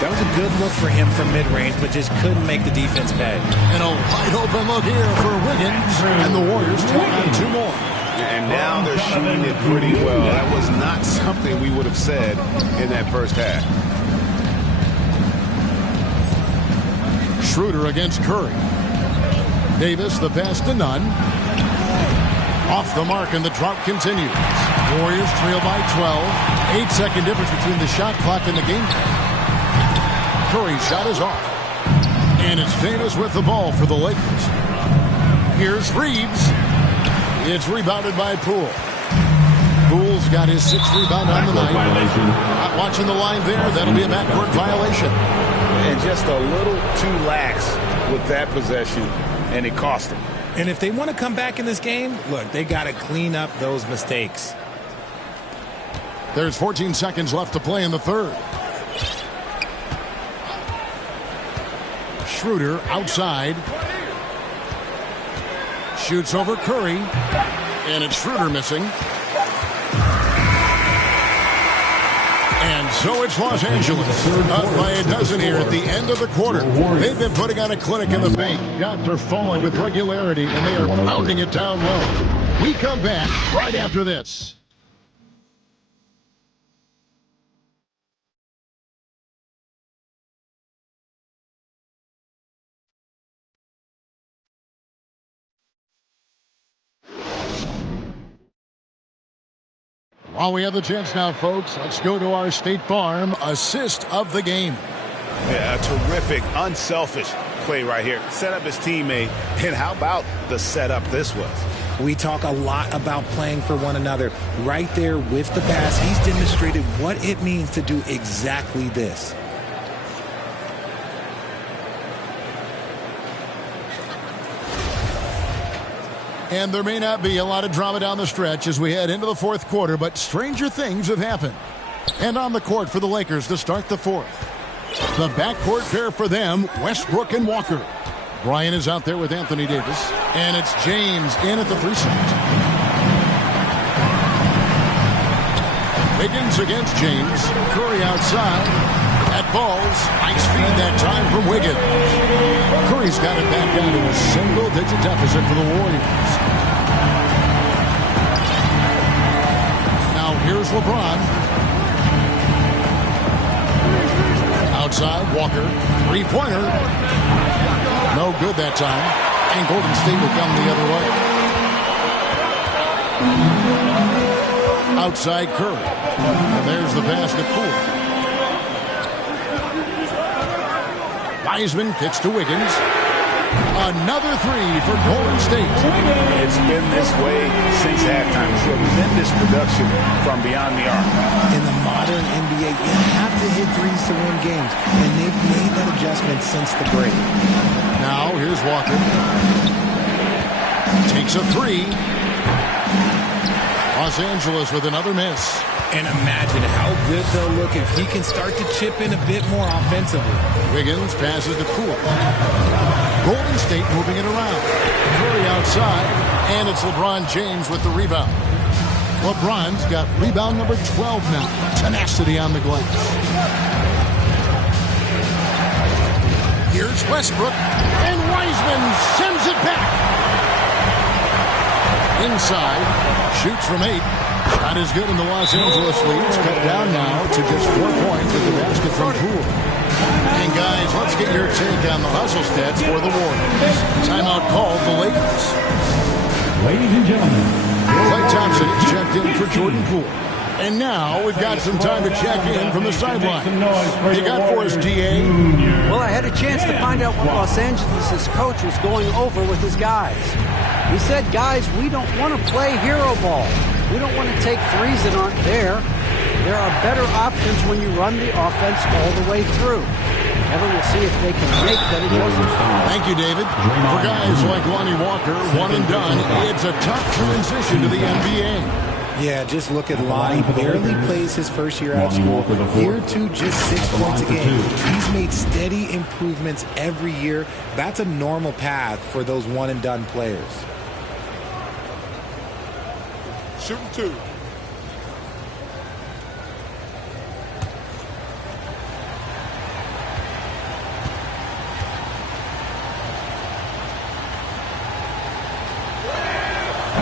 That was a good look for him from mid-range, but just couldn't make the defense pay. And a wide open look here for Wiggins. And the Warriors take on 2 more. And now they're shooting it pretty well. That was not something we would have said in that first half. Schroeder against Curry. Davis, the pass to Nunn. Off the mark, and the drought continues. Warriors trail by 12. 8-second difference between the shot clock and the game clock. Curry's shot is off. And it's Davis with the ball for the Lakers. Here's Reeves. It's rebounded by Poole. Poole's got his 6th rebound on the night. Not watching the line there. That'll be a backcourt violation. And just a little too lax with that possession, and it cost him. And if they want to come back in this game, look, they got to clean up those mistakes. There's 14 seconds left to play in the third. Schroeder outside. Shoots over Curry. And it's Schroeder missing. And so it's Los Angeles. Up by a dozen here at the end of the quarter. They've been putting on a clinic in the paint. Shots are falling with regularity, and they are pounding it down low. We come back right after this. While we have the chance now, folks, let's go to our State Farm assist of the game. Yeah, a terrific, unselfish play right here. Set up his teammate, and how about the setup this was? We talk a lot about playing for one another. Right there with the pass, he's demonstrated what it means to do exactly this. And there may not be a lot of drama down the stretch as we head into the fourth quarter, but stranger things have happened. And on the court for the Lakers to start the fourth. The backcourt pair for them, Westbrook and Walker. Bryant is out there with Anthony Davis. And it's James in at the 3 slot. Wiggins against James. Curry outside. That falls. Nice feed that time from Wiggins. Curry's got it back down to a single-digit deficit for the Warriors. Now here's LeBron. Outside, Walker. Three-pointer. No good that time. And Golden State will come the other way. Outside Curry. And there's the basket Poole. Wiseman kicks to Wiggins. Another three for Golden State. It's been this way since halftime. Tremendous production from beyond the arc. In the modern NBA, you have to hit threes to win games, and they've made that adjustment since the break. Now, here's Walker. Takes a three. Los Angeles with another miss. And imagine how good they'll look if he can start to chip in a bit more offensively. Wiggins passes to Poole. Golden State moving it around. Curry outside, and it's LeBron James with the rebound. LeBron's got rebound number 12 now. Tenacity on the glass. Here's Westbrook, and Wiseman sends it back. Inside, shoots from 8. Not as good in the Los Angeles lead. It's cut down now to just 4 points with the basket from Poole. And guys, let's get your take on the hustle stats for the Warriors. Timeout called the Lakers. Ladies and gentlemen, Klay Thompson is checked in for Jordan Poole. And now we've got some time to check in from the sideline. You got for us, DA? Well, I had a chance to find out what Los Angeles' coach was going over with his guys. He said, guys, we don't want to play hero ball. We don't want to take threes that aren't there. There are better options when you run the offense all the way through. Ever will see if they can make that adjustment. Thank you, David. For guys like Lonnie Walker, one and done, it's a tough transition to the NBA. Yeah, just look at Lonnie. Barely plays his first year out of school. Year 2, just 6 points a game. He's made steady improvements every year. That's a normal path for those one-and-done players. Shooting 2.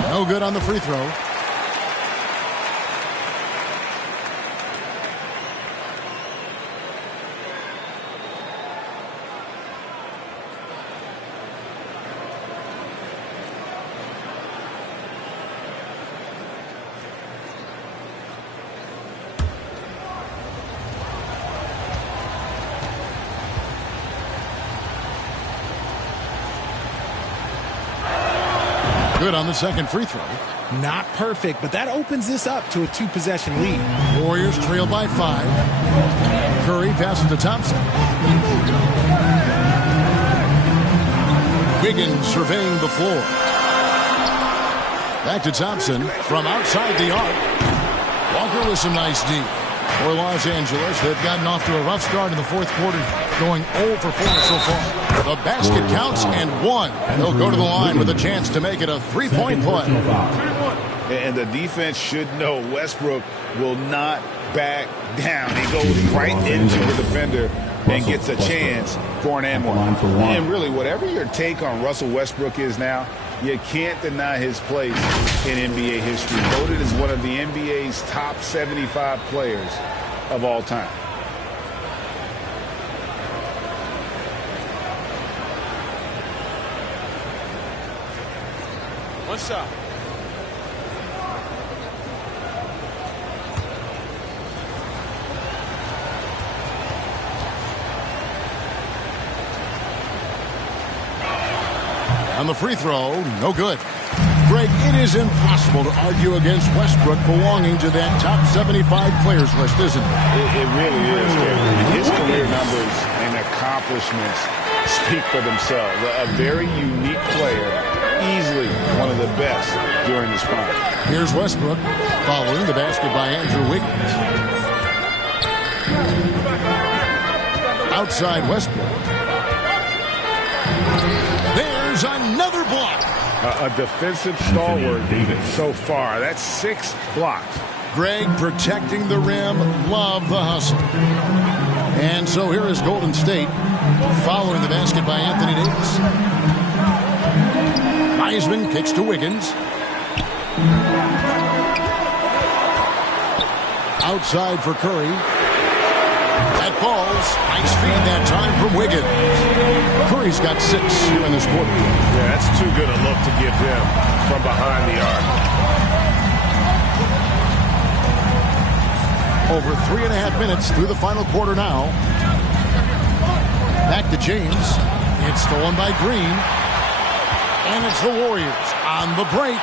No good on the free throw. Good on the second free throw. Not perfect, but that opens this up to a 2-possession lead. Warriors trail by 5. Curry passes to Thompson. Wiggins surveying the floor. Back to Thompson from outside the arc. Walker with some nice D. For Los Angeles, they've gotten off to a rough start in the fourth quarter, going 0 for 4 so far. The basket counts and 1. They'll go to the line with a chance to make it a 3-point play. And the defense should know Westbrook will not back down. He goes right into the defender and gets a chance for an and 1. And really, whatever your take on Russell Westbrook is now, you can't deny his place in NBA history. Voted as one of the NBA's top 75 players of all time. One shot. On the free throw, no good. Greg, it is impossible to argue against Westbrook belonging to that top 75 players list, isn't it? It really is. His career numbers and accomplishments speak for themselves. A very unique player, easily one of the best during his prime. Here's Westbrook following the basket by Andrew Wiggins. Outside Westbrook. There's another block. A defensive stalwart so far. That's 6 blocks. Greg protecting the rim. Love the hustle. And so here is Golden State following the basket by Anthony Davis. Wiseman kicks to Wiggins. Outside for Curry. That falls. Nice feed that time from Wiggins. Curry's got 6 here in this quarter. Yeah, that's too good a look to give him from behind the arc. Over 3.5 minutes through the final quarter now. Back to James. It's stolen by Green. And it's the Warriors on the break.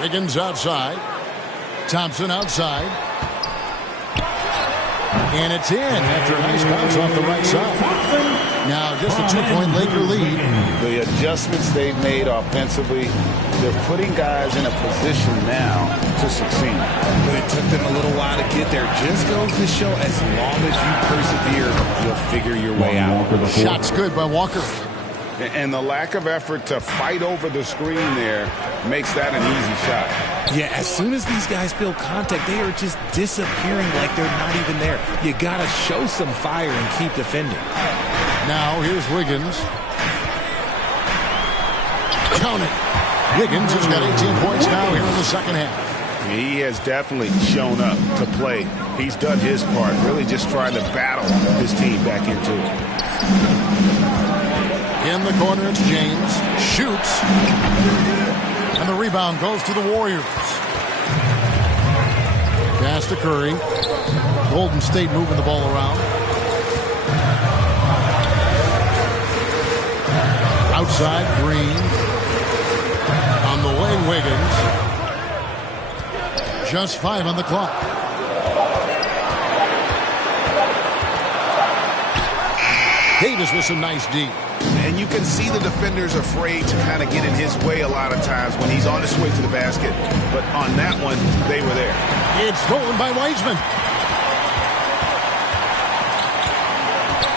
Wiggins outside. Thompson outside. And it's in after a nice bounce off the right side. Now just a 2-point Laker lead. The adjustments they've made offensively, they're putting guys in a position now to succeed. But it took them a little while to get there. Just goes to show as long as you persevere, you'll figure your way out. Shot's good by Walker. And the lack of effort to fight over the screen there makes that an easy shot. Yeah, as soon as these guys feel contact, they are just disappearing like they're not even there. You got to show some fire and keep defending. Now here's Wiggins. Count it. Wiggins has got 18 points now here in the second half. He has definitely shown up to play. He's done his part, really just trying to battle his team back into it. In the corner, it's James. Shoots. And the rebound goes to the Warriors. Pass to Curry. Golden State moving the ball around. Outside, Green. On the wing, Wiggins. Just 5 on the clock. Davis with some nice D. And you can see the defenders afraid to kind of get in his way a lot of times when he's on his way to the basket. But on that one, they were there. It's stolen by Wiseman.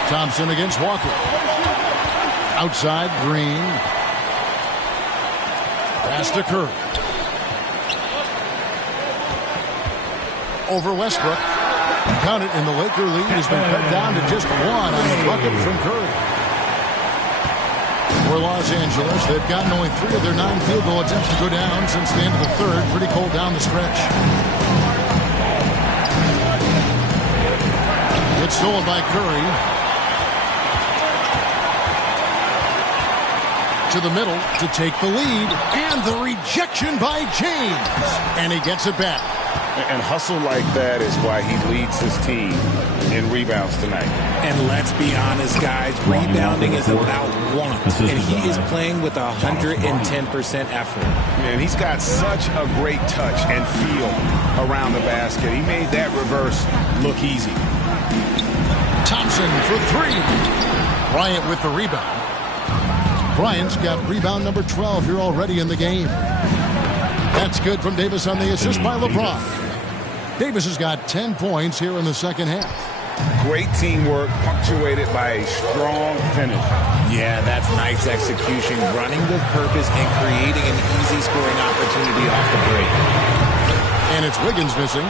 Thompson against Walker. Outside, Green. Pass to Curry. Over Westbrook. Count it, and the Laker lead has been cut down to just 1 on the bucket from Curry. For Los Angeles, they've gotten only 3 of their 9 field goal attempts to go down since the end of the third. Pretty cold down the stretch. It's stolen by Curry. To the middle to take the lead. And the rejection by James. And he gets it back. And hustle like that is why he leads his team in rebounds tonight. And let's be honest, guys, rebounding is about want. And he is playing with 110% effort. And he's got such a great touch and feel around the basket. He made that reverse look easy. Thompson for 3. Bryant with the rebound. Bryant's got rebound number 12 here already in the game. That's good from Davis on the assist by LeBron. Davis has got 10 points here in the second half. Great teamwork punctuated by a strong finish. Yeah, that's nice execution, running with purpose and creating an easy scoring opportunity off the break. And it's Wiggins missing.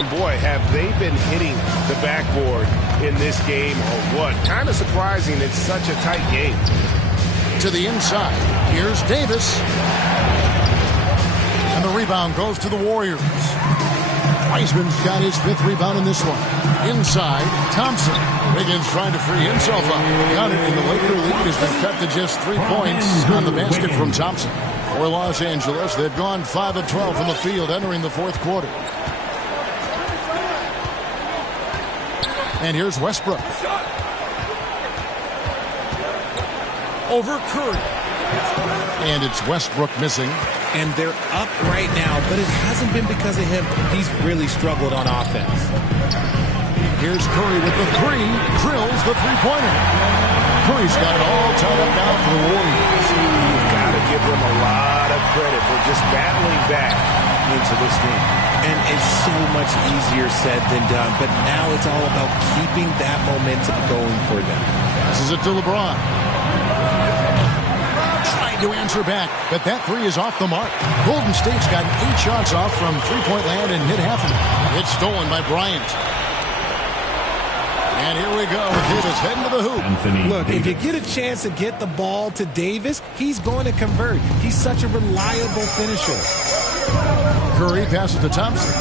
And boy, have they been hitting the backboard in this game or what? Kind of surprising. It's such a tight game. To the inside. Here's Davis. And the rebound goes to the Warriors. Wiseman's got his 5th rebound in this one. Inside, Thompson. Wiggins trying to free himself up. Got it, and the Laker lead has been cut to just 3 points on the basket from Thompson. For Los Angeles, they've gone 5 of 12 from the field entering the 4th quarter. And here's Westbrook. Over Curry. And it's Westbrook missing. And they're up right now, but it hasn't been because of him. He's really struggled on offense. Here's Curry with the 3. Drills the 3-pointer. Curry's got it all tied up now for the Warriors. You've got to give them a lot of credit for just battling back into this game. And it's so much easier said than done. But now it's all about keeping that momentum going for them. Passes it to LeBron. Trying to answer back, but that three is off the mark. Golden State's got 8 shots off from three-point land and hit half of it. It's stolen by Bryant. And here we go with Davis heading to the hoop. Look, if you get a chance to get the ball to Davis, he's going to convert. He's such a reliable finisher. Curry passes to Thompson.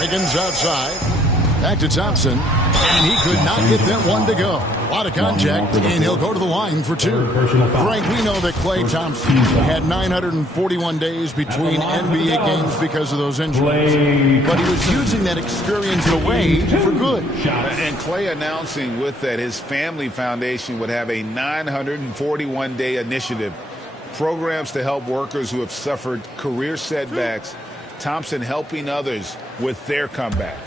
Wiggins outside. Back to Thompson. And he could not get that one to go. A lot of contact, and he'll go to the line for 2. Frank, we know that Klay Thompson had 941 days between NBA games because of those injuries. But he was using that experience away for good. And Klay announcing with that his family foundation would have a 941-day initiative. Programs to help workers who have suffered career setbacks. Thompson helping others with their comeback.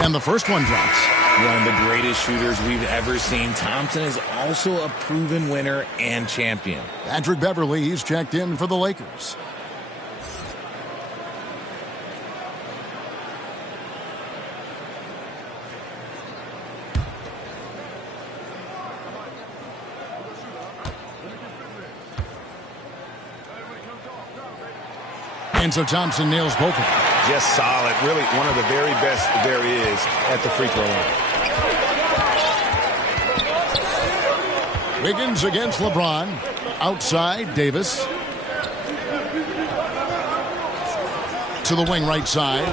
And the first one drops. One of the greatest shooters we've ever seen. Thompson is also a proven winner and champion. Patrick Beverley, he's checked in for the Lakers. And so Thompson nails both of them. Just solid. Really one of the very best there is at the free throw line. Wiggins against LeBron. Outside, Davis. To the wing right side.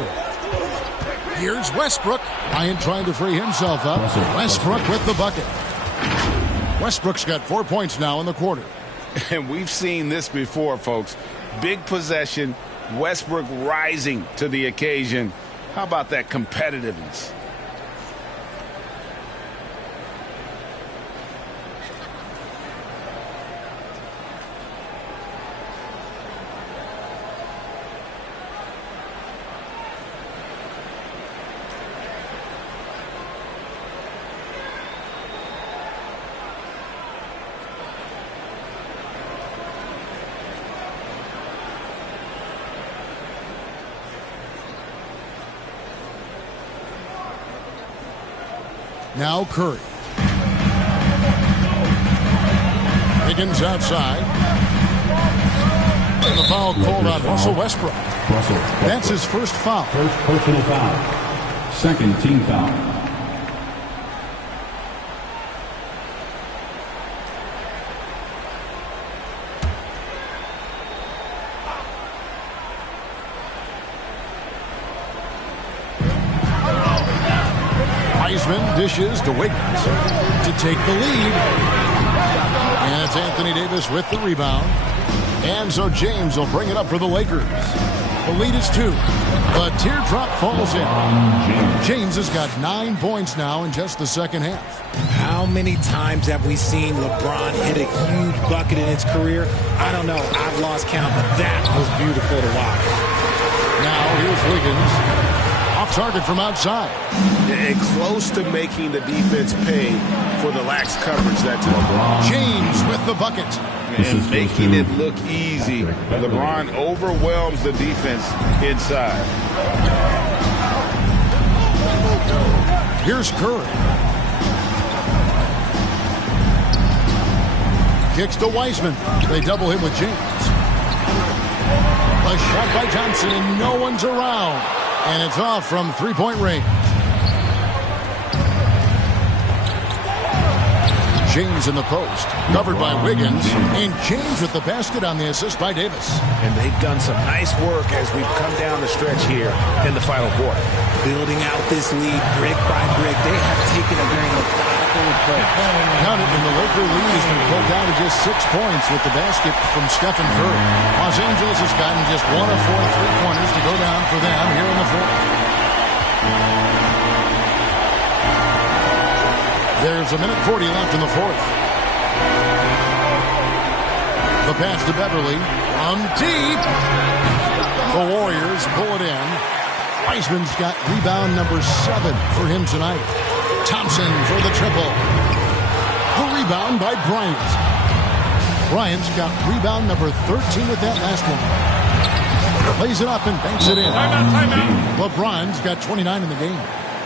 Here's Westbrook. Bryant trying to free himself up. Westbrook with the bucket. Westbrook's got 4 points now in the quarter. And we've seen this before, folks. Big possession. Westbrook rising to the occasion. How about that competitiveness? Now Curry. Wiggins outside. And the foul called on Russell Westbrook. That's his first foul. First personal foul. Second team foul. Wiseman dishes to Wiggins to take the lead. And it's Anthony Davis with the rebound. And so James will bring it up for the Lakers. The lead is 2. The teardrop falls in. James has got 9 points now in just the second half. How many times have we seen LeBron hit a huge bucket in his career? I don't know. I've lost count, but that was beautiful to watch. Now here's Wiggins. Off target from outside. And close to making the defense pay for the lax coverage that time. James with the bucket. And making it look easy. LeBron overwhelms the defense inside. Here's Curry. Kicks to Wiseman. They double him with James. A shot by Thompson, and no one's around. And it's off from three-point range. James in the post, covered by Wiggins, and James with the basket on the assist by Davis. And they've done some nice work as we've come down the stretch here in the final quarter. Building out this lead brick by brick. They have taken a very methodical approach. Count it, and the Laker lead has been pulled down to just 6 points with the basket from Stephen Curry. Los Angeles has gotten just 1 of 4 three-pointers to go down for them here in the fourth. There's a minute 40 left in the fourth. The pass to Beverley from deep. The Warriors pull it in. Wiseman's got rebound number 7 for him tonight. Thompson for the triple. The rebound by Bryant. Bryant's got rebound number 13 with that last one. Plays it up and banks it in. Timeout. LeBron's got 29 in the game.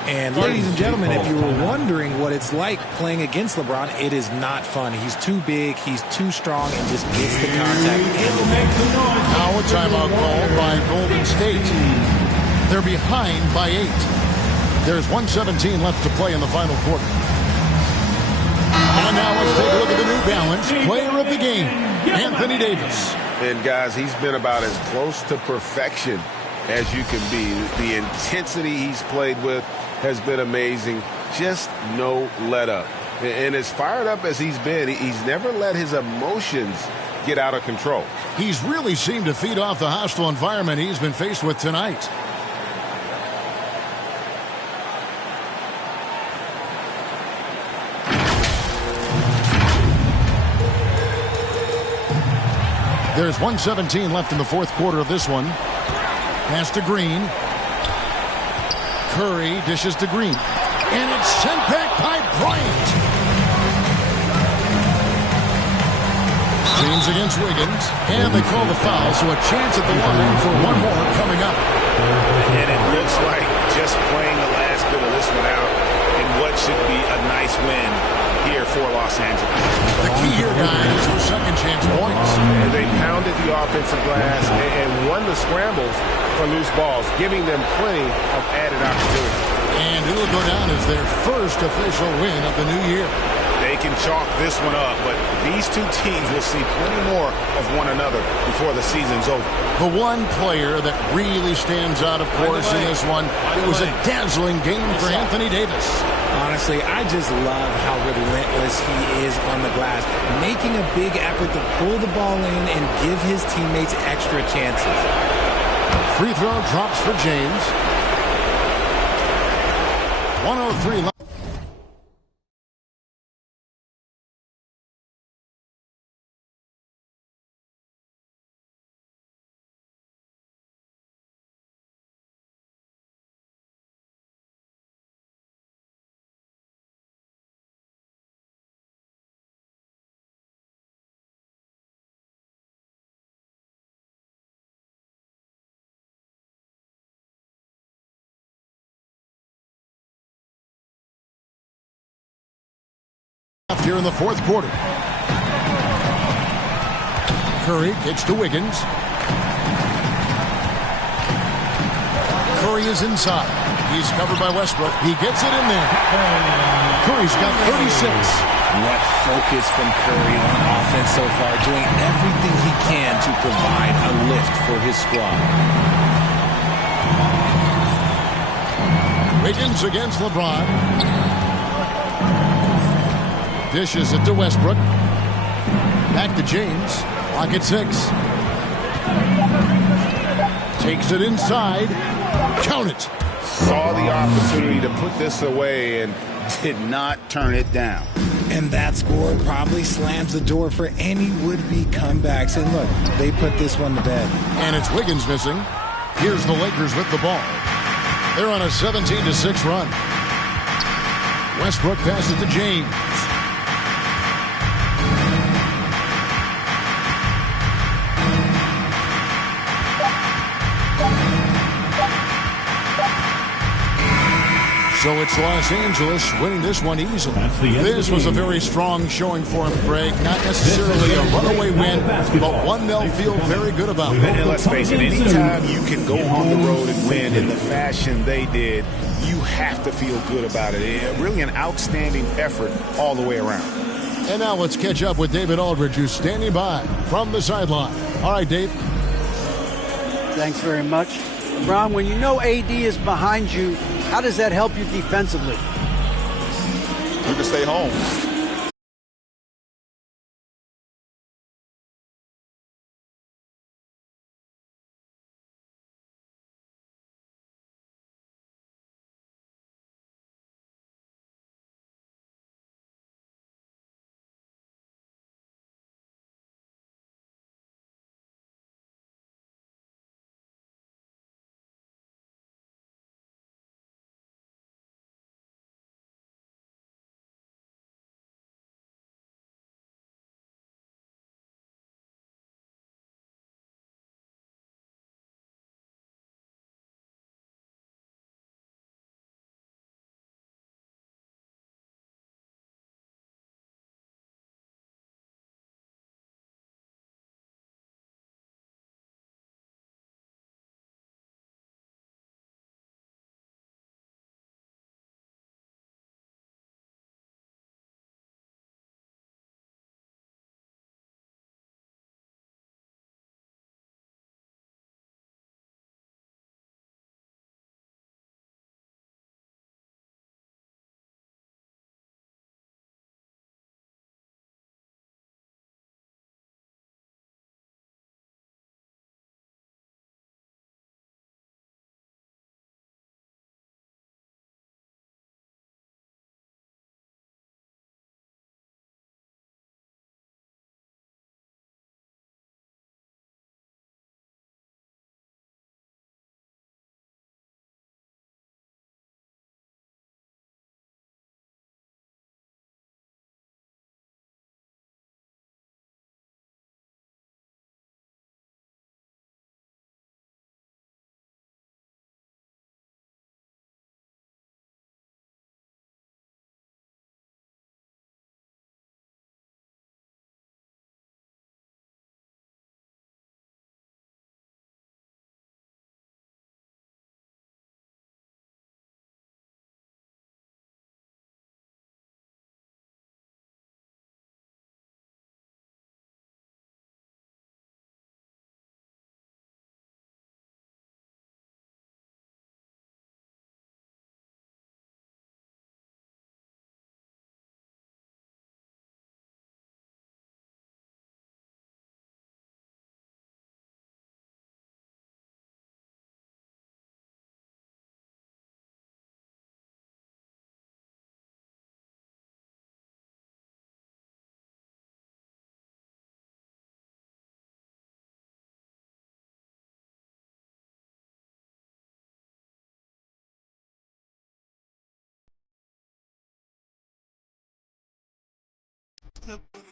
And ladies and gentlemen, if you were wondering what it's like playing against LeBron, it is not fun. He's too big, he's too strong, and just gets the contact. Now a timeout call by Golden State. They're behind by 8. There's 1:17 left to play in the final quarter. And now let's take a look at the New Balance player of the game, Anthony Davis. And guys, he's been about as close to perfection as you can be. The intensity he's played with has been amazing. Just no let up. And as fired up as he's been, he's never let his emotions get out of control. He's really seemed to feed off the hostile environment he's been faced with tonight. There's 1:17 left in the fourth quarter of this one. Pass to Green. Curry dishes to Green. And it's sent back by Bryant. James against Wiggins. And they call the foul, so a chance at the line for one more coming up. And it looks like just playing the last bit of this one out in what should be a nice win here for Los Angeles. The key here, guys, for second chance points. And they pounded the offensive glass and won the scrambles for loose balls, giving them plenty of added opportunity. And it'll go down as their first official win of the new year. They can chalk this one up, but these two teams will see plenty more of one another before the season's over. The one player that really stands out, of course, in this one, it was a dazzling game for Anthony Davis. Honestly, I just love how relentless he is on the glass, making a big effort to pull the ball in and give his teammates extra chances. Free throw drops for James. 103 left. Here in the fourth quarter. Curry kicks to Wiggins. Curry is inside. He's covered by Westbrook. He gets it in there. Curry's got 36. What focus from Curry on offense so far, doing everything he can to provide a lift for his squad. Wiggins against LeBron. Dishes it to Westbrook. Back to James. Clock at 6. Takes it inside. Count it. Saw the opportunity to put this away and did not turn it down. And that score probably slams the door for any would-be comebacks. And look, they put this one to bed. And it's Wiggins missing. Here's the Lakers with the ball. They're on a 17-6 run. Westbrook passes to James. So it's Los Angeles winning this one easily. This was a very strong showing for him, Greg. Not necessarily a runaway win, but one they'll feel very good about. And let's face it, anytime you can go on the road and win in the fashion they did, you have to feel good about it. Really an outstanding effort all the way around. And now let's catch up with David Aldridge, who's standing by from the sideline. All right, Dave. Thanks very much. Ron, when you know AD is behind you, how does that help you defensively? You can stay home. step